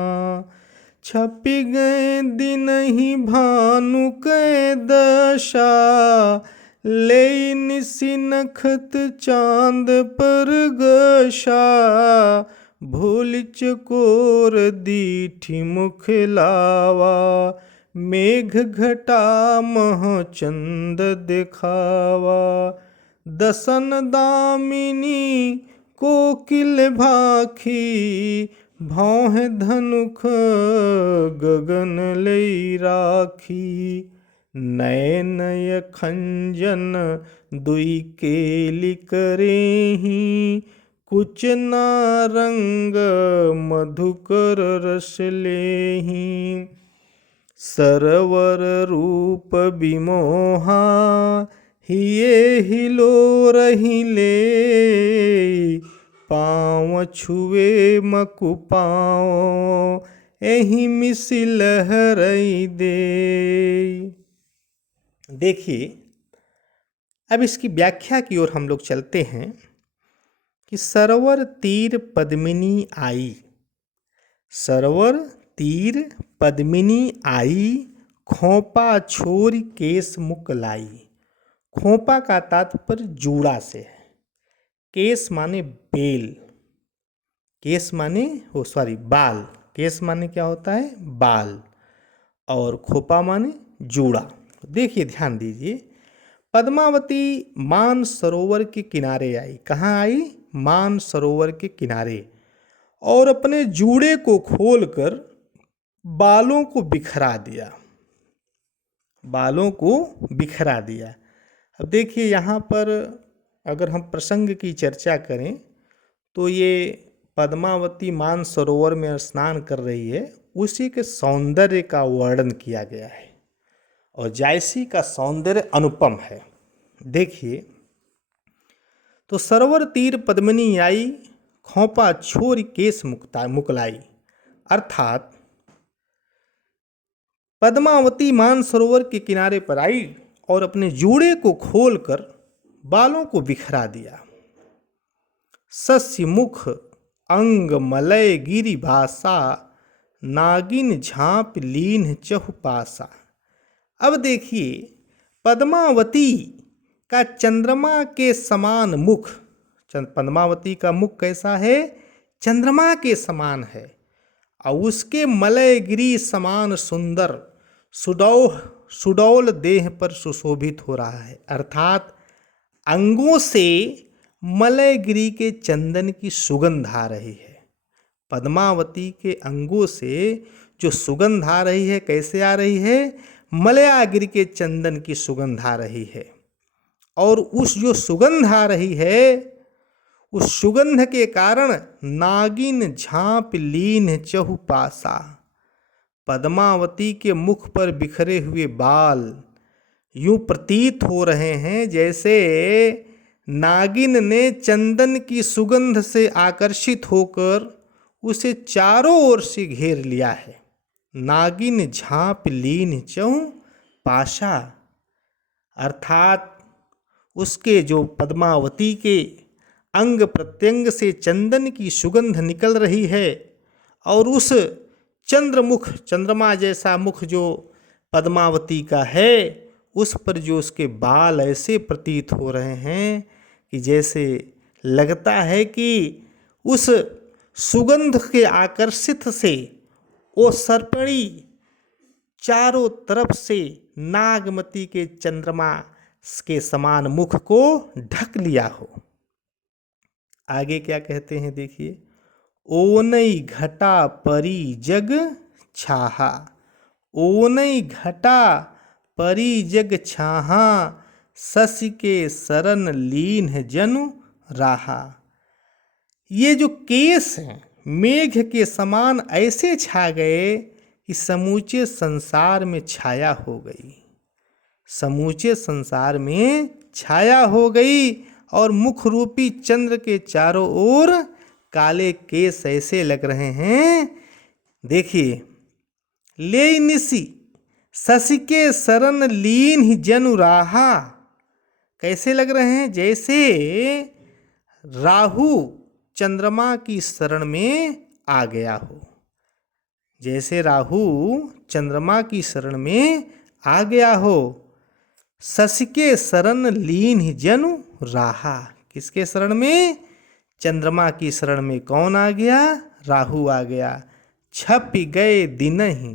छपि गए दिन ही भानु कै दशा, ले निसि नखत चांद पर गशा, भूल चकोर दीठी मुख लावा, मेघ घटा मह चंद दिखावा, दसन दामिनी कोकिल भाखी, भौह धनुख गगन लई राखी, नयनय खंजन दुई केलि करेहि, कुछ नारंग मधुकर रस लेहि, सरवर रूप विमोहा, हिये हिलो रही ले, पाँव छुए मकु पाँव, एहि मिसि लहरई दे। देखिए, अब इसकी व्याख्या की ओर हम लोग चलते हैं कि सरोवर तीर पद्मिनी आई। सरोवर तीर पद्मिनी आई, खोपा छोर केस मुकलाई। खोपा का तात्पर्य जूड़ा से है। केस माने बेल, केस माने बाल। केस माने क्या होता है? बाल। और खोपा माने जूड़ा। देखिए, ध्यान दीजिए, पद्मावती मान सरोवर के किनारे आई। कहाँ आई? मान सरोवर के किनारे। और अपने जूड़े को खोलकर बालों को बिखरा दिया। बालों को बिखरा दिया। अब देखिए, यहाँ पर अगर हम प्रसंग की चर्चा करें तो ये पद्मावती मान सरोवर में स्नान कर रही है, उसी के सौंदर्य का वर्णन किया गया है। और जायसी का सौंदर्य अनुपम है। देखिए, तो सरोवर तीर पद्मिनी आई, खोपा छोर केस मुकलाई। अर्थात पद्मावती मानसरोवर के किनारे पर आई और अपने जूड़े को खोलकर बालों को बिखरा दिया। सस्य मुख अंग मलय गिरि भासा, नागिन झांप लीन चहुपासा। अब देखिए, पद्मावती का चंद्रमा के समान मुख, पद्मावती का मुख कैसा है? चंद्रमा के समान है। और उसके मलयगिरी समान सुंदर सुडौल देह पर सुशोभित हो रहा है। अर्थात अंगों से मलयगिरी के चंदन की सुगंध आ रही है। पद्मावती के अंगों से जो सुगंध आ रही है, कैसे आ रही है? मलयागिरी के चंदन की सुगंध आ रही है। और उस जो सुगंध आ रही है, उस सुगंध के कारण नागिन झांप लीन चहुपासा। पद्मावती के मुख पर बिखरे हुए बाल यूं प्रतीत हो रहे हैं जैसे नागिन ने चंदन की सुगंध से आकर्षित होकर उसे चारों ओर से घेर लिया है। नागिन झांप लीन चहुपासा, अर्थात उसके जो पद्मावती के अंग प्रत्यंग से चंदन की सुगंध निकल रही है। और उस चंद्रमुख, चंद्रमा जैसा मुख जो पद्मावती का है, उस पर जो उसके बाल ऐसे प्रतीत हो रहे हैं कि जैसे लगता है कि उस सुगंध के आकर्षित से वो सर्पणी चारों तरफ से नागमती के चंद्रमा के समान मुख को ढक लिया हो। आगे क्या कहते हैं, देखिए, ओनई घटा परी जग छाहा। ओनई घटा परी जग छाहा, शशि के शरण लीन जनु राहा। ये जो केस हैं, मेघ के समान ऐसे छा गए कि समूचे संसार में छाया हो गई। समूचे संसार में छाया हो गई। और मुख रूपी चंद्र के चारों ओर काले केस ऐसे लग रहे हैं। देखिए, ले निसी शशि के शरण लीन ही जनु राहा। कैसे लग रहे हैं? जैसे राहु चंद्रमा की शरण में आ गया हो। जैसे राहु चंद्रमा की शरण में आ गया हो। शशि के शरण लीन ही जनु राहा। किसके शरण में? चंद्रमा की शरण में कौन आ गया? राहु आ गया। छप गए दिन ही,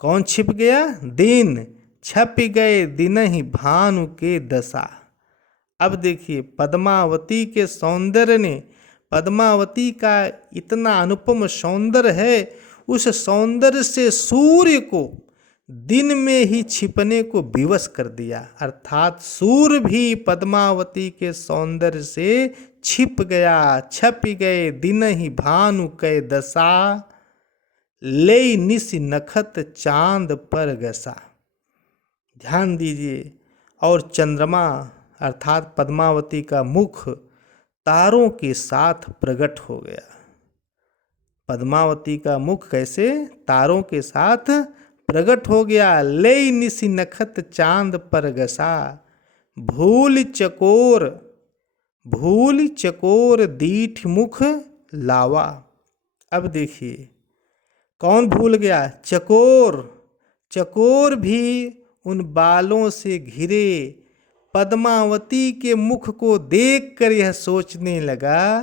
कौन छिप गया? दिन। छप गए दिन ही भानु के दशा। अब देखिए, पद्मावती के सौंदर्य ने, पद्मावती का इतना अनुपम सौंदर्य है, उस सौंदर्य से सूर्य को दिन में ही छिपने को विवश कर दिया। अर्थात सूर्य भी पद्मावती के सौंदर्य से छिप गया। छप गए दिन ही भानु कै दशा, ले निस नखत चांद पर गसा। ध्यान दीजिए, और चंद्रमा अर्थात पद्मावती का मुख तारों के साथ प्रकट हो गया। पद्मावती का मुख कैसे तारों के साथ प्रकट हो गया। ले निसी नखत चांद पर गसा, भूल चकोर दीठ मुख लावा। अब देखिए कौन भूल गया, चकोर। चकोर भी उन बालों से घिरे पद्मावती के मुख को देखकर यह सोचने लगा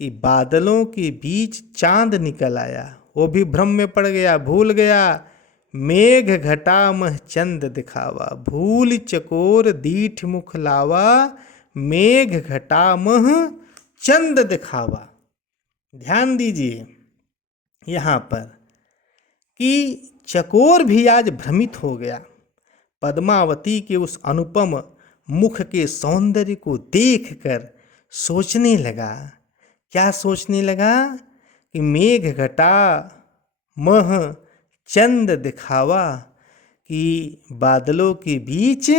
कि बादलों के बीच चांद निकल आया। वो भी भ्रम में पड़ गया, भूल गया। मेघ घटा मह चंद दिखावा, भूल चकोर दीठ मुख लावा, मेघ घटा मह चंद दिखावा। ध्यान दीजिए यहाँ पर कि चकोर भी आज भ्रमित हो गया। पद्मावती के उस अनुपम मुख के सौंदर्य को देखकर सोचने लगा। क्या सोचने लगा कि मेघ घटा मह चंद दिखावा, कि बादलों के बीच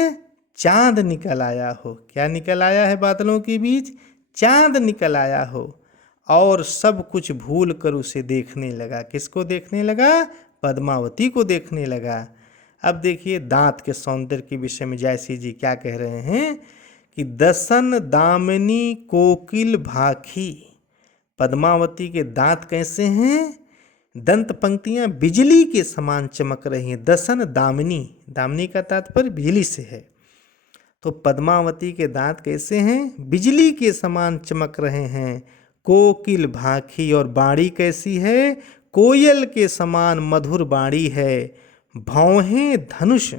चांद निकल आया हो। क्या निकल आया है बादलों के बीच? चांद निकल आया हो। और सब कुछ भूल कर उसे देखने लगा। किसको देखने लगा? पद्मावती को देखने लगा। अब देखिए दांत के सौंदर्य के विषय में जायसी जी क्या कह रहे हैं कि दसन दामिनी कोकिल भाखी। पद्मावती के दांत कैसे हैं? दंत पंक्तियां बिजली के समान चमक रही हैं। दसन दामिनी, दामिनी का तात्पर्य बिजली से है। तो पद्मावती के दांत कैसे हैं? बिजली के समान चमक रहे हैं। कोकिल भाखी, और बाणी कैसी है? कोयल के समान मधुर बाणी है। भौहें धनुष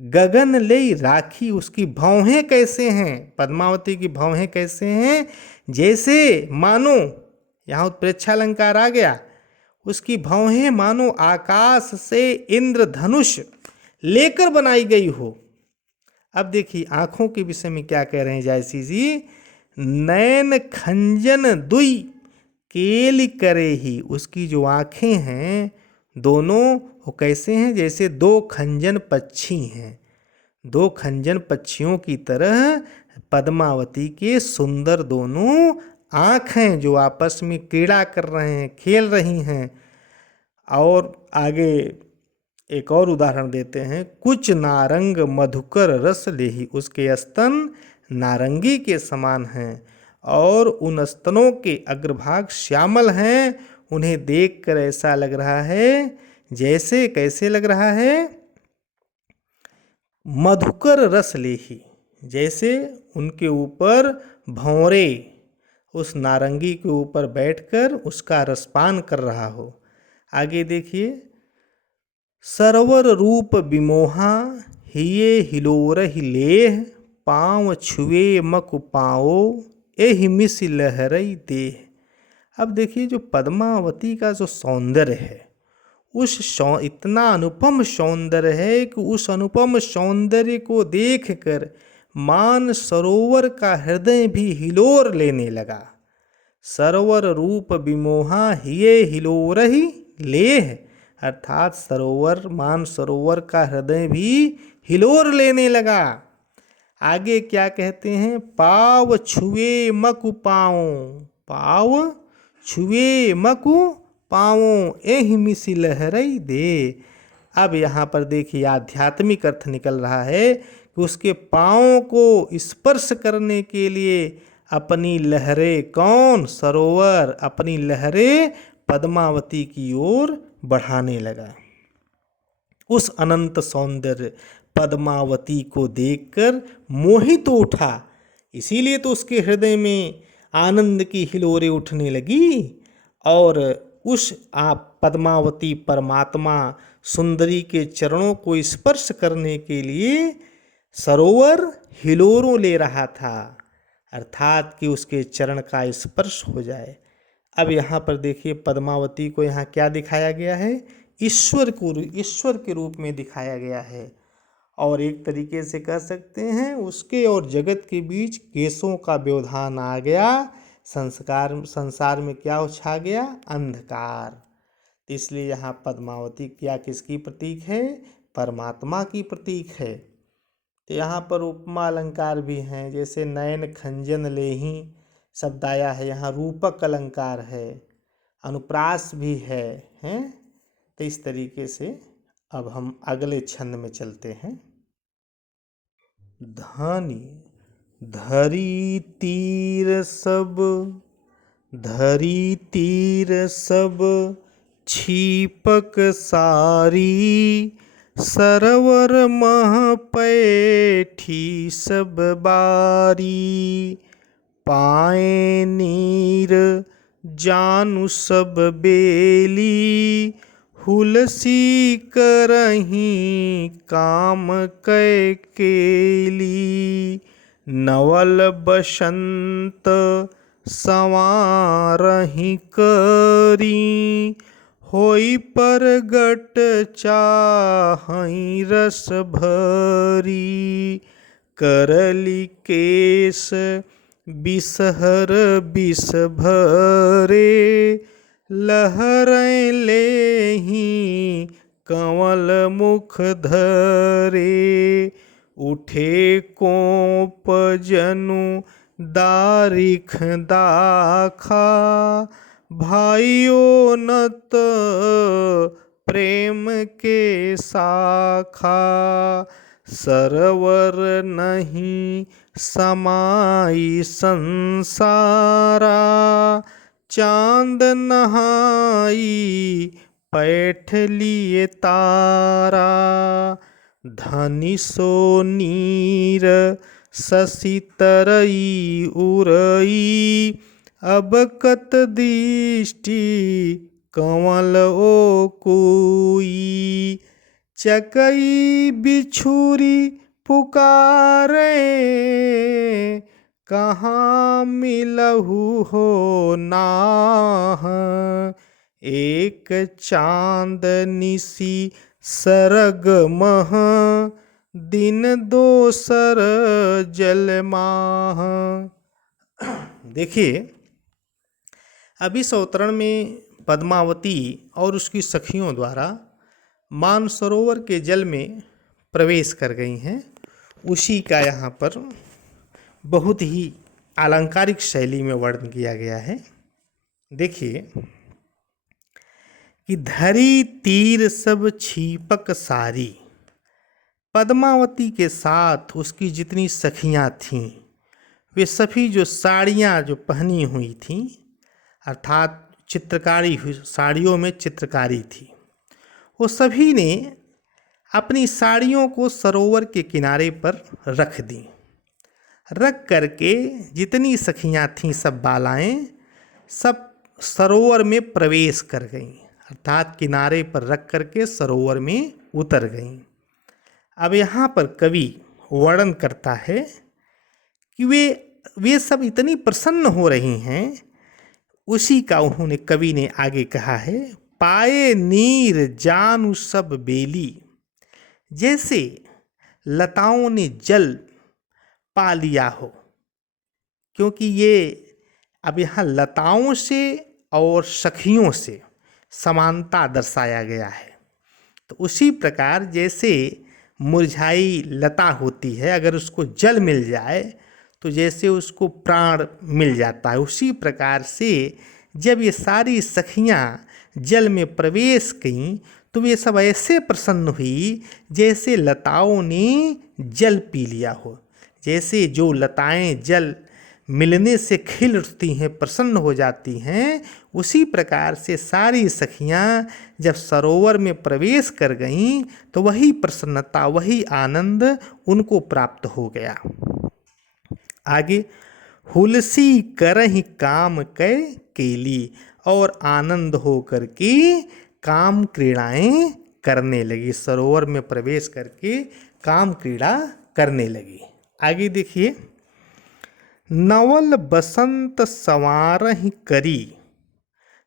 गगन ले राखी, उसकी भौहें कैसे हैं? पद्मावती की भौहें कैसे हैं? जैसे मानो, यहाँ उत्प्रेक्षा अलंकार आ गया, उसकी भौहें मानो आकाश से इंद्रधनुष लेकर बनाई गई हो। अब देखिए आंखों के विषय में क्या कह रहे हैं जायसी जी। नैन खंजन दुई केल करे ही, उसकी जो आँखें हैं दोनों वो कैसे हैं? जैसे दो खंजन पक्षी हैं। दो खंजन पक्षियों की तरह पद्मावती के सुंदर दोनों आँख हैं जो आपस में क्रीड़ा कर रहे हैं, खेल रही हैं। और आगे एक और उदाहरण देते हैं। कुछ नारंग मधुकर रस लेही, उसके स्तन नारंगी के समान हैं और उन स्तनों के अग्रभाग श्यामल हैं। उन्हें देखकर ऐसा लग रहा है जैसे, कैसे लग रहा है? मधुकर रस लेही, जैसे उनके ऊपर भंवरे उस नारंगी के ऊपर बैठकर उसका रसपान कर रहा हो। आगे देखिए। सरवर रूप विमोहा हिये हिलोरहि लेह, पाँव छुए मकु पाओ एहि मिस लहरई देह। अब देखिए जो पद्मावती का जो सौंदर्य है, उस इतना अनुपम सौंदर्य है कि उस अनुपम सौंदर्य को देखकर मान सरोवर का हृदय भी हिलोर लेने लगा। सरोवर रूप विमोहा हिये हिलोरहि लेह, अर्थात सरोवर, मान सरोवर का हृदय भी हिलोर लेने लगा। आगे क्या कहते हैं? पाव छुए मकु पाओ, पाव छुए मकु पाओ एहि मिसि लहरई दे। अब यहाँ पर देखिए आध्यात्मिक अर्थ निकल रहा है कि उसके पाँव को स्पर्श करने के लिए अपनी लहरें, कौन? सरोवर, अपनी लहरें पद्मावती की ओर बढ़ाने लगा। उस अनंत सौंदर्य पद्मावती को देखकर मोहित उठा। इसीलिए तो उसके हृदय में आनंद की हिलोरें उठने लगी। और उस पद्मावती परमात्मा सुंदरी के चरणों को स्पर्श करने के लिए सरोवर हिलोरों ले रहा था, अर्थात कि उसके चरण का स्पर्श हो जाए। अब यहाँ पर देखिए पद्मावती को यहाँ क्या दिखाया गया है? ईश्वर के रूप में दिखाया गया है। और एक तरीके से कह सकते हैं उसके और जगत के बीच केशों का व्यवधान आ गया। संसार में क्या छा गया? अंधकार। इसलिए यहाँ पद्मावती क्या किसकी प्रतीक है? परमात्मा की प्रतीक है। तो यहाँ पर उपमा अलंकार भी हैं, जैसे नयन खंजन लेही, शब्द आया है, यहाँ रूपक अलंकार है, अनुप्रास भी है, हैं। तो इस तरीके से अब हम अगले छंद में चलते हैं। धानी धरी तीर सब, धरी तीर सब छीपक सारी, सरवर मह पैठी सब बारी, पाए नीर जानु सब बेली, हुलसी करहीं काम कै केली, नवल बसंत संवारहि करी, होई परगट चाहई रस भरी, करली केश बिसहर बिस भरे, लहरें लेहि कंवल मुख धरे, उठे कोप जनु दारिख दाखा, भाइयों नत प्रेम के साखा, सरवर नहीं समाई संसारा, चांद नहाई पैठ लिए तारा, धनी सो नीर शशि तरई उरई, अब कत दृष्टि कंवल ओ कोई, चकई बिछुरी पुकारे, कहाँ मिलहु हो नाह, एक चांद निसी सरग मह, दिन दोसर जलमाह। देखिए, अब इस अवतरण में पद्मावती और उसकी सखियों द्वारा मानसरोवर के जल में प्रवेश कर गई हैं, उसी का यहाँ पर बहुत ही अलंकारिक शैली में वर्णन किया गया है। देखिए कि धरी तीर सब छीपक सारी, पद्मावती के साथ उसकी जितनी सखियाँ थीं, वे सभी जो साड़ियाँ जो पहनी हुई थीं, अर्थात चित्रकारी हुई साड़ियों में चित्रकारी थी, वो सभी ने अपनी साड़ियों को सरोवर के किनारे पर रख दी। रख करके जितनी सखियाँ थीं सब बालाएं सब सरोवर में प्रवेश कर गईं, अर्थात किनारे पर रख करके सरोवर में उतर गईं। अब यहाँ पर कवि वर्णन करता है कि वे सब इतनी प्रसन्न हो रही हैं, उसी का उन्होंने कवि ने आगे कहा है, पाए नीर जानु सब बेली, जैसे लताओं ने जल पा लिया हो, क्योंकि ये अब यहाँ लताओं से और सखियों से समानता दर्शाया गया है। तो उसी प्रकार जैसे मुरझाई लता होती है, अगर उसको जल मिल जाए तो जैसे उसको प्राण मिल जाता है, उसी प्रकार से जब ये सारी सखियाँ जल में प्रवेश कईं तो वे सब ऐसे प्रसन्न हुई जैसे लताओं ने जल पी लिया हो। जैसे जो लताएं जल मिलने से खिल उठती हैं, प्रसन्न हो जाती हैं, उसी प्रकार से सारी सखियाँ जब सरोवर में प्रवेश कर गईं तो वही प्रसन्नता, वही आनंद उनको प्राप्त हो गया। आगे, हुलसी करहि काम कै केली, और आनंद हो करके काम क्रीड़ाएं करने लगी, सरोवर में प्रवेश करके काम क्रीड़ा करने लगी। आगे देखिए, नवल बसंत संवारहि करी,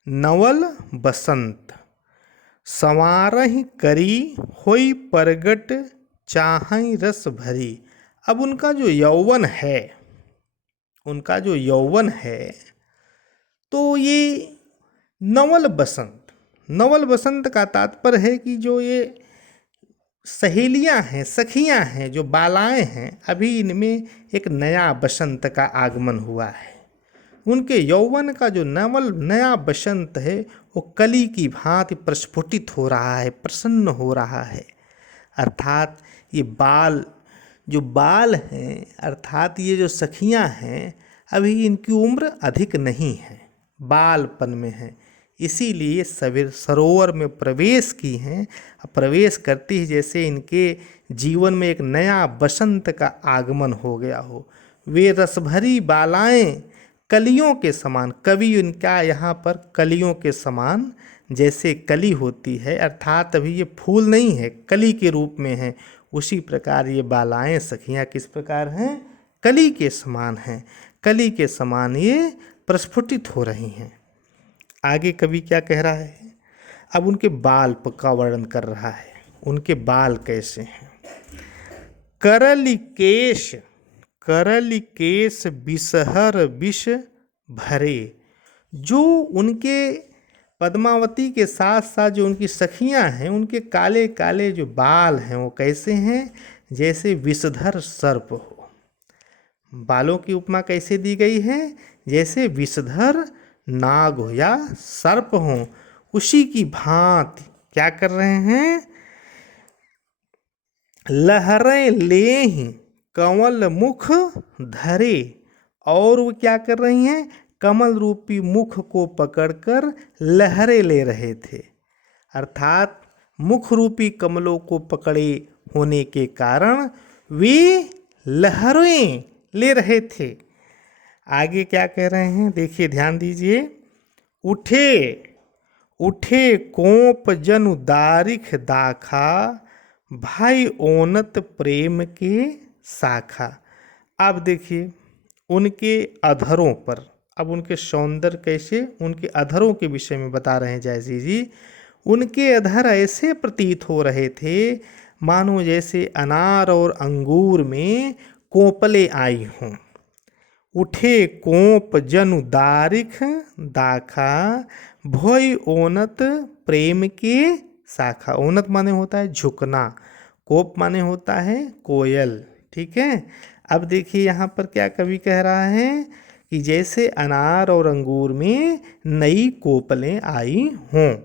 नवल बसंत संवारहि करी, होई परगट चाहई रस भरी। अब उनका जो यौवन है, उनका जो यौवन है, तो ये नवल बसंत, नवल बसंत का तात्पर्य है कि जो ये सहेलियां हैं, सखियां हैं, जो बालाएं हैं, अभी इनमें एक नया बसंत का आगमन हुआ है। उनके यौवन का जो नवल नया बसंत है वो कली की भांति प्रस्फुटित हो रहा है, प्रसन्न हो रहा है। अर्थात ये जो बाल हैं, अर्थात ये जो सखियां हैं, अभी इनकी उम्र अधिक नहीं है, बालपन में है, इसीलिए सरोवर में प्रवेश की हैं। प्रवेश करती ही जैसे इनके जीवन में एक नया बसंत का आगमन हो गया हो। वे रसभरी बालाएं कलियों के समान, कवि इनका यहाँ पर कलियों के समान, जैसे कली होती है, अर्थात अभी ये फूल नहीं है, कली के रूप में है, उसी प्रकार ये बालाएं सखियाँ किस प्रकार हैं, कली के समान हैं, कली के समान ये प्रस्फुटित हो रही हैं। आगे कवि क्या कह रहा है, अब उनके बाल का वर्णन कर रहा है। उनके बाल कैसे हैं। करलिकेश बिसहर विष भरे। जो उनके पद्मावती के साथ साथ जो उनकी सखियां हैं, उनके काले काले जो बाल हैं वो कैसे हैं, जैसे विषधर सर्प हो। बालों की उपमा कैसे दी गई है, जैसे विषधर नाग हो या सर्प हो, उसी की भांति क्या कर रहे हैं, लहरें लेहि कमल मुख धरे। और वो क्या कर रही हैं, कमल रूपी मुख को पकड़कर लहरें ले रहे थे। अर्थात मुख रूपी कमलों को पकड़े होने के कारण वे लहरें ले रहे थे। आगे क्या कह रहे हैं, देखिए ध्यान दीजिए। उठे कोप जनु दारिख दाखा, भाई ओनत प्रेम के शाखा। अब देखिए उनके अधरों पर, अब उनके सौंदर्य कैसे, उनके अधरों के विषय में बता रहे हैं जयसी जी। उनके अधर ऐसे प्रतीत हो रहे थे मानो जैसे अनार और अंगूर में कोपले आई हों। उठे कोप जनु दारिख दाखा, भोई ओनत प्रेम के शाखा। ओनत माने होता है झुकना, कोप माने होता है कोयल, ठीक है। अब देखिए यहाँ पर क्या कवि कह रहा है कि जैसे अनार और अंगूर में नई कोपलें आई हों।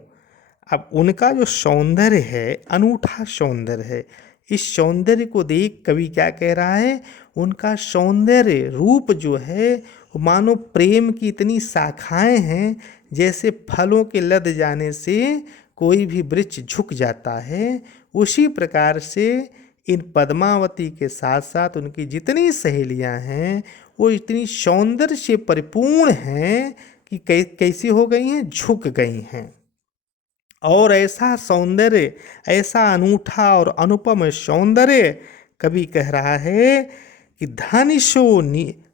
अब उनका जो सौंदर्य है, अनूठा सौंदर्य है। इस सौंदर्य को देख कवि क्या कह रहा है, उनका सौंदर्य रूप जो है वो मानो प्रेम की इतनी शाखाएं हैं, जैसे फलों के लद जाने से कोई भी वृक्ष झुक जाता है। उसी प्रकार से इन पद्मावती के साथ साथ उनकी जितनी सहेलियां हैं वो इतनी सौंदर्य से परिपूर्ण हैं कि कैसी हो गई हैं, झुक गई हैं। और ऐसा सौंदर्य, ऐसा अनूठा और अनुपम सौंदर्य कवि कह रहा है कि धनिशो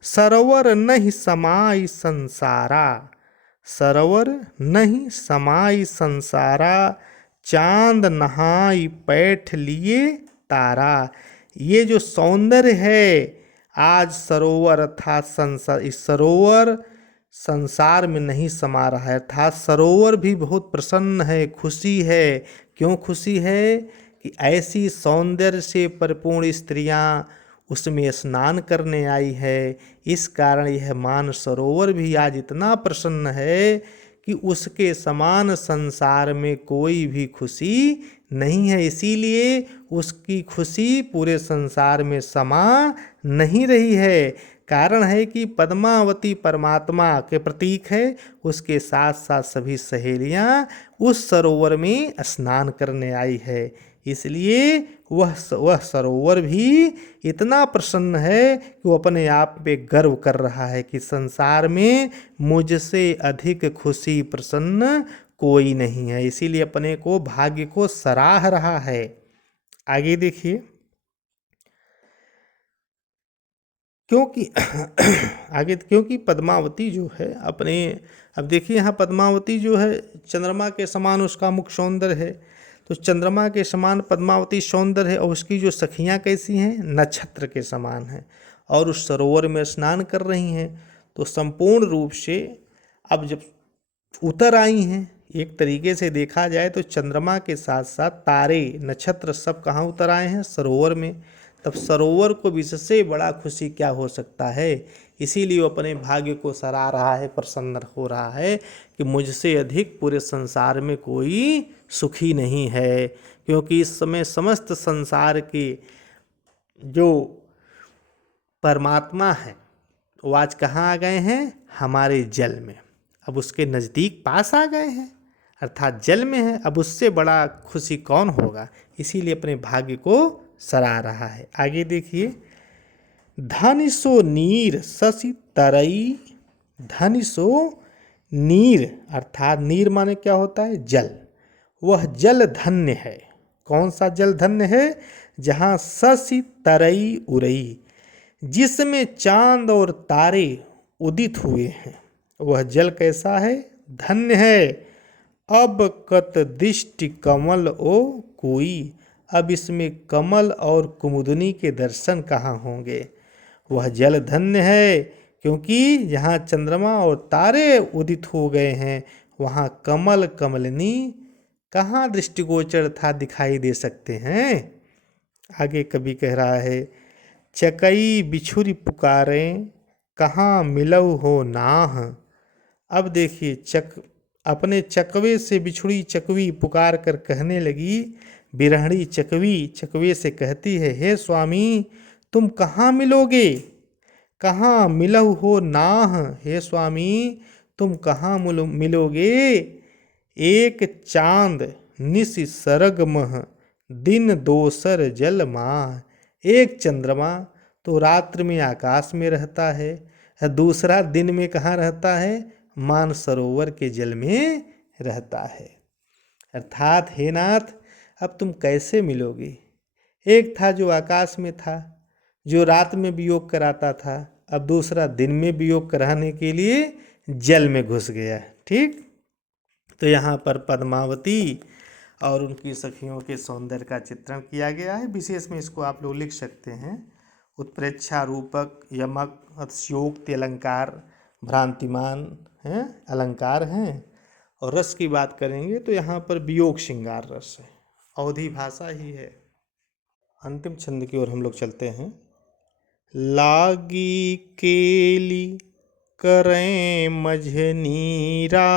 सरोवर नहीं समाई संसारा, सरोवर नहीं समाई संसारा, चांद नहाई पैठ लिए तारा। ये जो सौंदर्य है, आज सरोवर अर्थात संसार, इस सरोवर संसार में नहीं समा रहा है, अर्थात सरोवर भी बहुत प्रसन्न है, खुशी है। क्यों खुशी है कि ऐसी सौंदर्य से परिपूर्ण स्त्रियां उसमें स्नान करने आई है। इस कारण यह मान सरोवर भी आज इतना प्रसन्न है कि उसके समान संसार में कोई भी खुशी नहीं है। इसीलिए उसकी खुशी पूरे संसार में समा नहीं रही है। कारण है कि पद्मावती परमात्मा के प्रतीक है, उसके साथ साथ सभी सहेलियां उस सरोवर में स्नान करने आई है। इसलिए वह सरोवर भी इतना प्रसन्न है कि वो अपने आप पे गर्व कर रहा है कि संसार में मुझसे अधिक खुशी प्रसन्न कोई नहीं है। इसीलिए अपने को, भाग्य को सराह रहा है। आगे देखिए, क्योंकि पद्मावती जो है अपने, अब देखिए यहाँ पद्मावती जो है चंद्रमा के समान उसका मुख सौंदर्य है, तो चंद्रमा के समान पद्मावती सौंदर्य है। और उसकी जो सखियाँ कैसी हैं, नक्षत्र के समान हैं और उस सरोवर में स्नान कर रही हैं। तो संपूर्ण रूप से अब जब उतर आई हैं, एक तरीके से देखा जाए तो चंद्रमा के साथ साथ तारे, नक्षत्र सब कहाँ उतर आए हैं, सरोवर में। तब सरोवर को भी इससे बड़ा खुशी क्या हो सकता है। इसीलिए वो अपने भाग्य को सराह रहा है, प्रसन्न हो रहा है कि मुझसे अधिक पूरे संसार में कोई सुखी नहीं है। क्योंकि इस समय समस्त संसार के जो परमात्मा है वो आज कहाँ आ गए हैं, हमारे जल में। अब उसके नज़दीक पास आ गए हैं, अर्थात जल में है। अब उससे बड़ा खुशी कौन होगा। इसीलिए अपने भाग्य को सराह रहा है। आगे देखिए, धनि सो नीर शशि तरई। धनि सो नीर, अर्थात नीर माने क्या होता है, जल। वह जल धन्य है। कौन सा जल धन्य है, जहाँ शशि तरई उरई, जिसमें चांद और तारे उदित हुए हैं। वह जल कैसा है, धन्य है। अब कत दृष्टि कमल ओ कोई, अब इसमें कमल और कुमुदनी के दर्शन कहाँ होंगे। वह जल धन्य है क्योंकि यहाँ चंद्रमा और तारे उदित हो गए हैं, वहाँ कमल कमलनी कहाँ दृष्टिगोचर था, दिखाई दे सकते हैं। आगे कवि कह रहा है, चकई बिछुरी पुकारें कहाँ मिलऊ हो नाह। अब देखिए, अपने चकवे से बिछुड़ी चकवी पुकार कर कहने लगी, बिरहणी चकवी चकवे से कहती है, हे स्वामी तुम कहाँ मिलोगे, कहाँ मिलऊ हो नाह। हे स्वामी तुम कहाँ मिलोगे। एक चांद निस सरग मह, दिन दोसर जल माह। एक चंद्रमा तो रात्रि में आकाश में रहता है, दूसरा दिन में कहाँ रहता है, मानसरोवर के जल में रहता है। अर्थात हे नाथ, अब तुम कैसे मिलोगे। एक था जो आकाश में था, जो रात में वियोग कराता था, अब दूसरा दिन में वियोग कराने के लिए जल में घुस गया। ठीक, तो यहाँ पर पद्मावती और उनकी सखियों के सौंदर्य का चित्रण किया गया है। विशेष में इसको आप लोग लिख सकते हैं, उत्प्रेक्षा, रूपक, यमक, अतिशयोक्ति अलंकार, भ्रांतिमान हैं, अलंकार हैं। और रस की बात करेंगे तो यहाँ पर वियोग श्रृंगार रस है, अवधी भाषा ही है। अंतिम छंद की ओर हम लोग चलते हैं। लागी केली करें मझनीरा,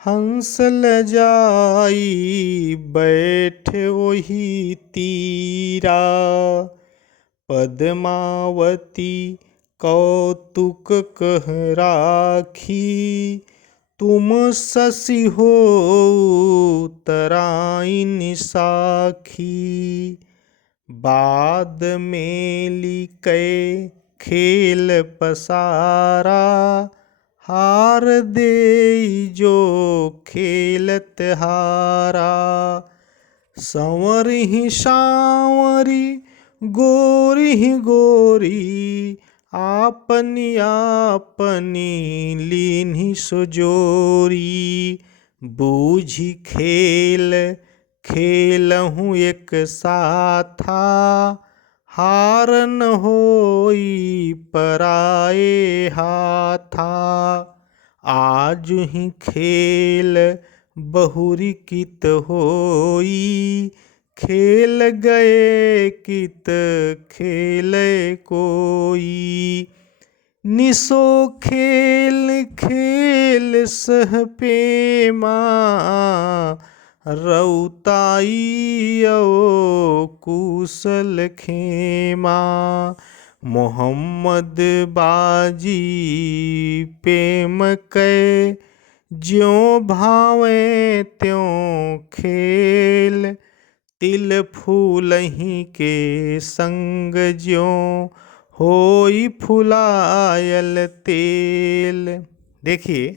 हंस ल जाई बैठे वही तीरा। पद्मावती कौतुक कह राखी, तुम शशि हो तराइन साखी। बाद में लिकै खेल पसारा, हार दे जो खेलत हारा। संवरी सांवरी गोरी गोरी, आपनी आपनी लीन्ही सुजोरी। बूझी खेल खेलहूँ एक साथा, हार न होई पराए हाथा। आज ही खेल बहुरी कित होई, खेल गए कित खेले कोई। निसो खेल खेल सह पेमा, रउताई ओ कुशल खेमा। मोहम्मद बाजी प्रेम कै, ज्यों भावें त्यों खेल। तिल फूलहि के संग ज्यों, होई फुलायल तेल। देखिए,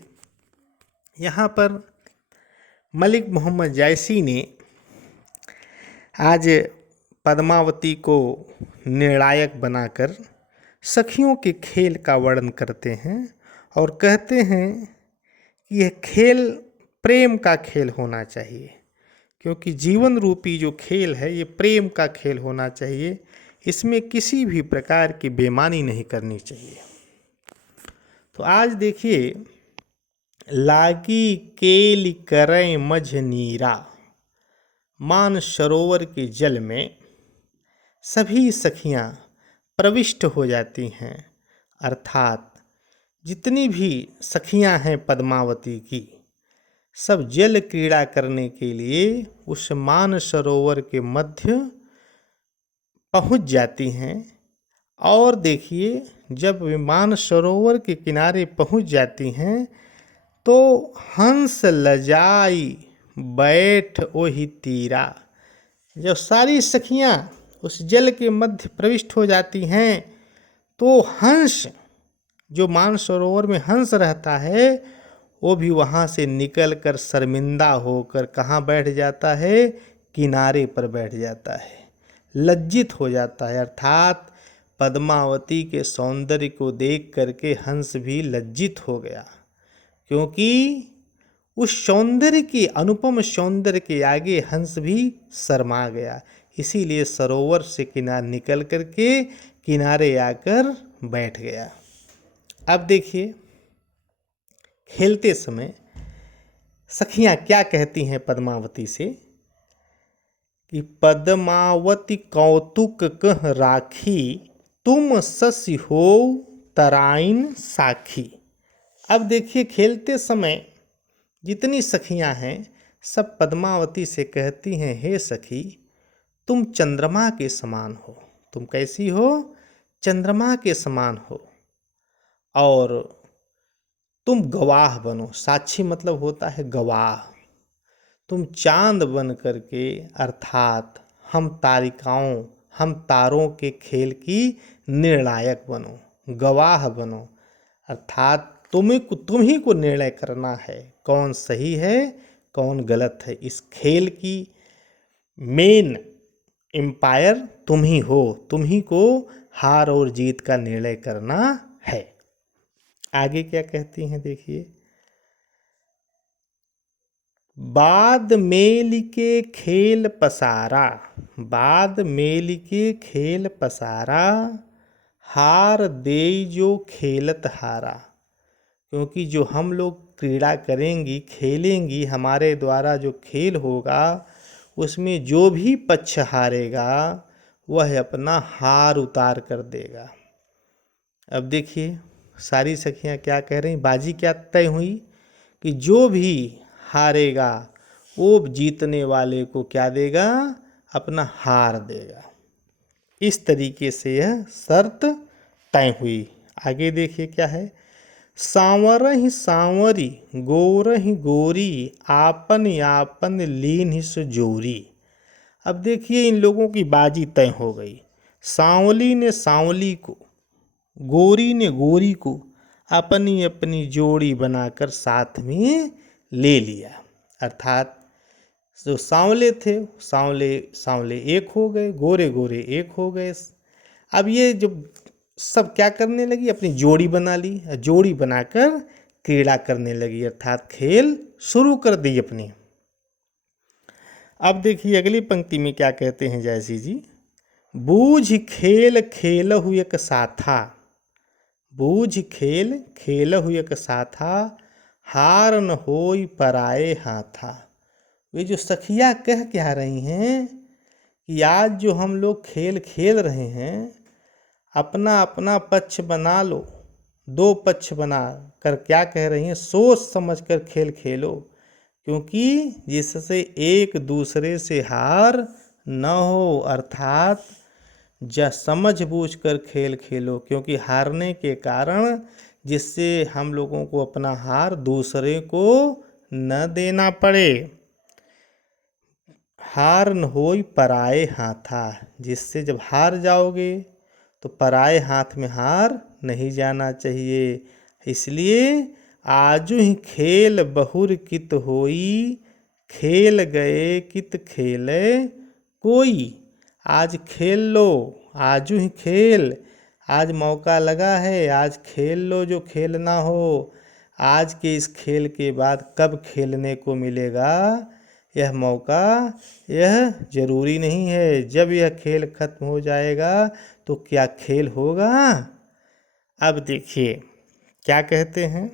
यहाँ पर मलिक मोहम्मद जायसी ने आज पद्मावती को निर्णायक बनाकर सखियों के खेल का वर्णन करते हैं और कहते हैं कि यह खेल प्रेम का खेल होना चाहिए, क्योंकि जीवन रूपी जो खेल है ये प्रेम का खेल होना चाहिए। इसमें किसी भी प्रकार की बेईमानी नहीं करनी चाहिए। तो आज देखिए, लागी केली करें मझ नीरा, मान सरोवर के जल में सभी सखियां प्रविष्ट हो जाती हैं, अर्थात जितनी भी सखियां हैं पद्मावती की, सब जल क्रीड़ा करने के लिए उस मानसरोवर के मध्य पहुंच जाती हैं। और देखिए, जब वे मानसरोवर के किनारे पहुंच जाती हैं तो हंस लजाई बैठ ओहि तीरा। जब सारी सखियां उस जल के मध्य प्रविष्ट हो जाती हैं तो हंस, जो मानसरोवर में हंस रहता है, वो भी वहाँ से निकलकर शर्मिंदा होकर कहाँ बैठ जाता है? किनारे पर बैठ जाता है, लज्जित हो जाता है। अर्थात पद्मावती के सौंदर्य को देख करके हंस भी लज्जित हो गया, क्योंकि उस सौंदर्य के, अनुपम सौंदर्य के आगे हंस भी शर्मा गया। इसीलिए सरोवर से किनारे निकल करके किनारे आकर बैठ गया। अब देखिए, खेलते समय सखियां क्या कहती हैं पद्मावती से कि पद्मावती कौतुक कह राखी, तुम ससी हो तराइन साखी। अब देखिए, खेलते समय जितनी सखियां हैं सब पद्मावती से कहती हैं, हे सखी, तुम चंद्रमा के समान हो। तुम कैसी हो? चंद्रमा के समान हो। और तुम गवाह बनो। साक्षी मतलब होता है गवाह। तुम चांद बन करके, अर्थात हम तारिकाओं, हम तारों के खेल की निर्णायक बनो, गवाह बनो। अर्थात तुम ही को निर्णय करना है कौन सही है कौन गलत है। इस खेल की मेन एम्पायर तुम ही हो, तुम ही को हार और जीत का निर्णय करना है। आगे क्या कहती हैं देखिए, बाद मेल के खेल पसारा, बाद मेल के खेल पसारा, हार दे जो खेलत हारा। क्योंकि जो हम लोग क्रीड़ा करेंगी, खेलेंगी, हमारे द्वारा जो खेल होगा उसमें जो भी पक्ष हारेगा वह अपना हार उतार कर देगा। अब देखिए, सारी सखियां क्या कह रही, बाजी क्या तय हुई कि जो भी हारेगा वो जीतने वाले को क्या देगा? अपना हार देगा। इस तरीके से यह शर्त तय हुई। आगे देखिए क्या है, सांवरहि सांवरी गोरहि गोरी, आपन आपन लीन सो जोरी। अब देखिए, इन लोगों की बाजी तय हो गई। सांवली ने सांवली को, गोरी ने गोरी को अपनी अपनी जोड़ी बनाकर साथ में ले लिया। अर्थात जो सांवले थे सांवले सांवले एक हो गए, गोरे गोरे एक हो गए। अब ये जो सब क्या करने लगी, अपनी जोड़ी बना ली, जोड़ी बनाकर क्रीड़ा करने लगी, अर्थात खेल शुरू कर दी अपनी। अब देखिए अगली पंक्ति में क्या कहते हैं जयसी जी, बूझ खेल खेलहु एक साथा, बूझ खेल खेलहु एक साथा, हार न होई पराए हाथा। वे जो सखियाँ कह क्या रही हैं कि आज जो हम लोग खेल खेल रहे हैं, अपना अपना पक्ष बना लो, दो पक्ष बना कर क्या कह रही हैं, सोच समझ कर खेल खेलो, क्योंकि जिससे एक दूसरे से हार न हो। अर्थात समझ बूझ कर खेल खेलो, क्योंकि हारने के कारण जिससे हम लोगों को अपना हार दूसरे को न देना पड़े। हार न होई पराए हाथा, जिससे जब हार जाओगे तो पराए हाथ में हार नहीं जाना चाहिए। इसलिए आजु ही खेल बहुर कित होई, खेल गए कित खेले कोई। आज खेल लो, आजू ही खेल, आज मौका लगा है, आज खेल लो जो खेलना हो। आज के इस खेल के बाद कब खेलने को मिलेगा यह मौका, यह जरूरी नहीं है। जब यह खेल खत्म हो जाएगा तो क्या खेल होगा। अब देखिए क्या कहते हैं,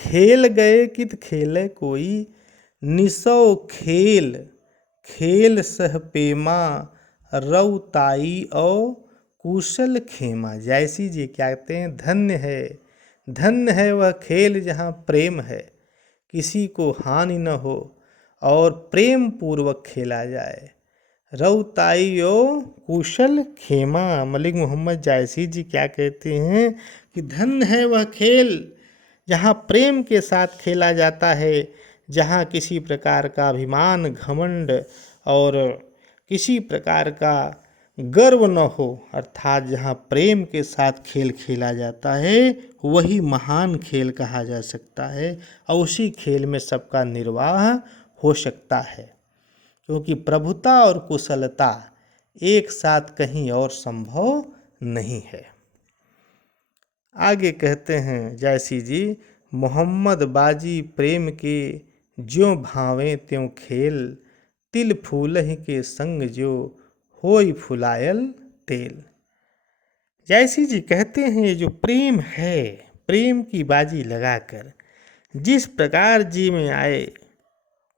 खेल गए कित खेले कोई, निसौ खेल खेल सह पेमा, रउताई और कुशल खेमा। जयसी जी क्या कहते हैं, धन्य है वह खेल जहाँ प्रेम है, किसी को हानि न हो और प्रेम पूर्वक खेला जाए। रउताई और कुशल खेमा। मलिक मोहम्मद जायसी जी क्या कहते हैं कि धन्य है वह खेल जहाँ प्रेम के साथ खेला जाता है, जहाँ किसी प्रकार का अभिमान, घमंड और किसी प्रकार का गर्व न हो, अर्थात जहाँ प्रेम के साथ खेल खेला जाता है वही महान खेल कहा जा सकता है और उसी खेल में सबका निर्वाह हो सकता है, क्योंकि प्रभुता और कुशलता एक साथ कहीं और संभव नहीं है। आगे कहते हैं जायसी जी, मोहम्मद बाजी प्रेम के ज्यों भावें त्यों खेल, तिल फूलहि के संग जो होई फुलायल तेल। जायसी जी कहते हैं ये जो प्रेम है, प्रेम की बाजी लगाकर जिस प्रकार जी में आए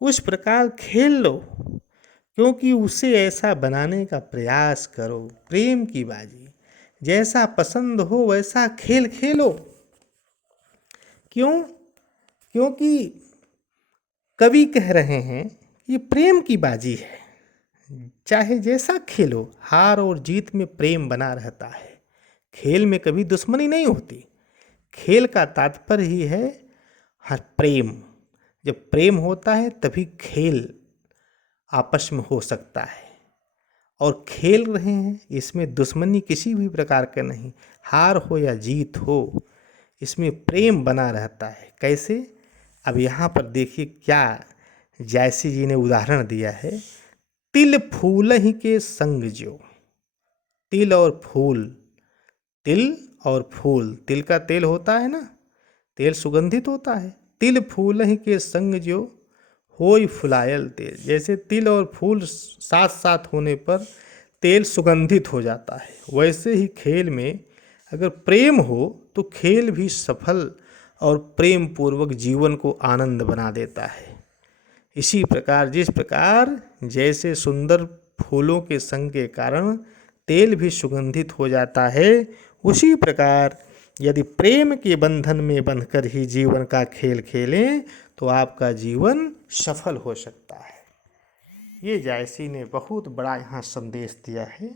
उस प्रकार खेल लो, क्योंकि उसे ऐसा बनाने का प्रयास करो। प्रेम की बाजी जैसा पसंद हो वैसा खेल खेलो। क्यों? क्योंकि कवि कह रहे हैं ये प्रेम की बाजी है, चाहे जैसा खेलो, हार और जीत में प्रेम बना रहता है। खेल में कभी दुश्मनी नहीं होती। खेल का तात्पर्य ही है हर प्रेम। जब प्रेम होता है तभी खेल आपस में हो सकता है, और खेल रहे हैं इसमें दुश्मनी किसी भी प्रकार का नहीं। हार हो या जीत हो, इसमें प्रेम बना रहता है। कैसे? अब यहाँ पर देखिए क्या जायसी जी ने उदाहरण दिया है। तिल फूल ही के संग जो, तिल और फूल, तिल और फूल, तिल का तेल होता है ना, तेल सुगंधित होता है। तिल फूल ही के संग जो होई फुलायल तेल। जैसे तिल और फूल साथ साथ होने पर तेल सुगंधित हो जाता है, वैसे ही खेल में अगर प्रेम हो तो खेल भी सफल और प्रेम पूर्वक जीवन को आनंद बना देता है। इसी प्रकार जिस प्रकार जैसे सुंदर फूलों के संग के कारण तेल भी सुगंधित हो जाता है, उसी प्रकार यदि प्रेम के बंधन में बंधकर ही जीवन का खेल खेलें तो आपका जीवन सफल हो सकता है। ये जायसी ने बहुत बड़ा यहाँ संदेश दिया है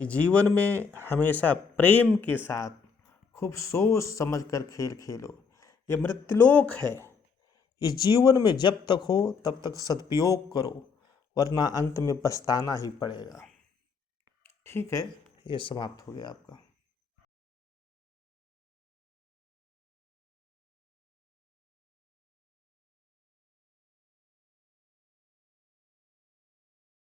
कि जीवन में हमेशा प्रेम के साथ खूब सोच समझ कर खेल खेलो। ये मृत्युलोक है, इस जीवन में जब तक हो तब तक सदुपयोग करो, वरना अंत में पछताना ही पड़ेगा। ठीक है, ये समाप्त हो गया आपका।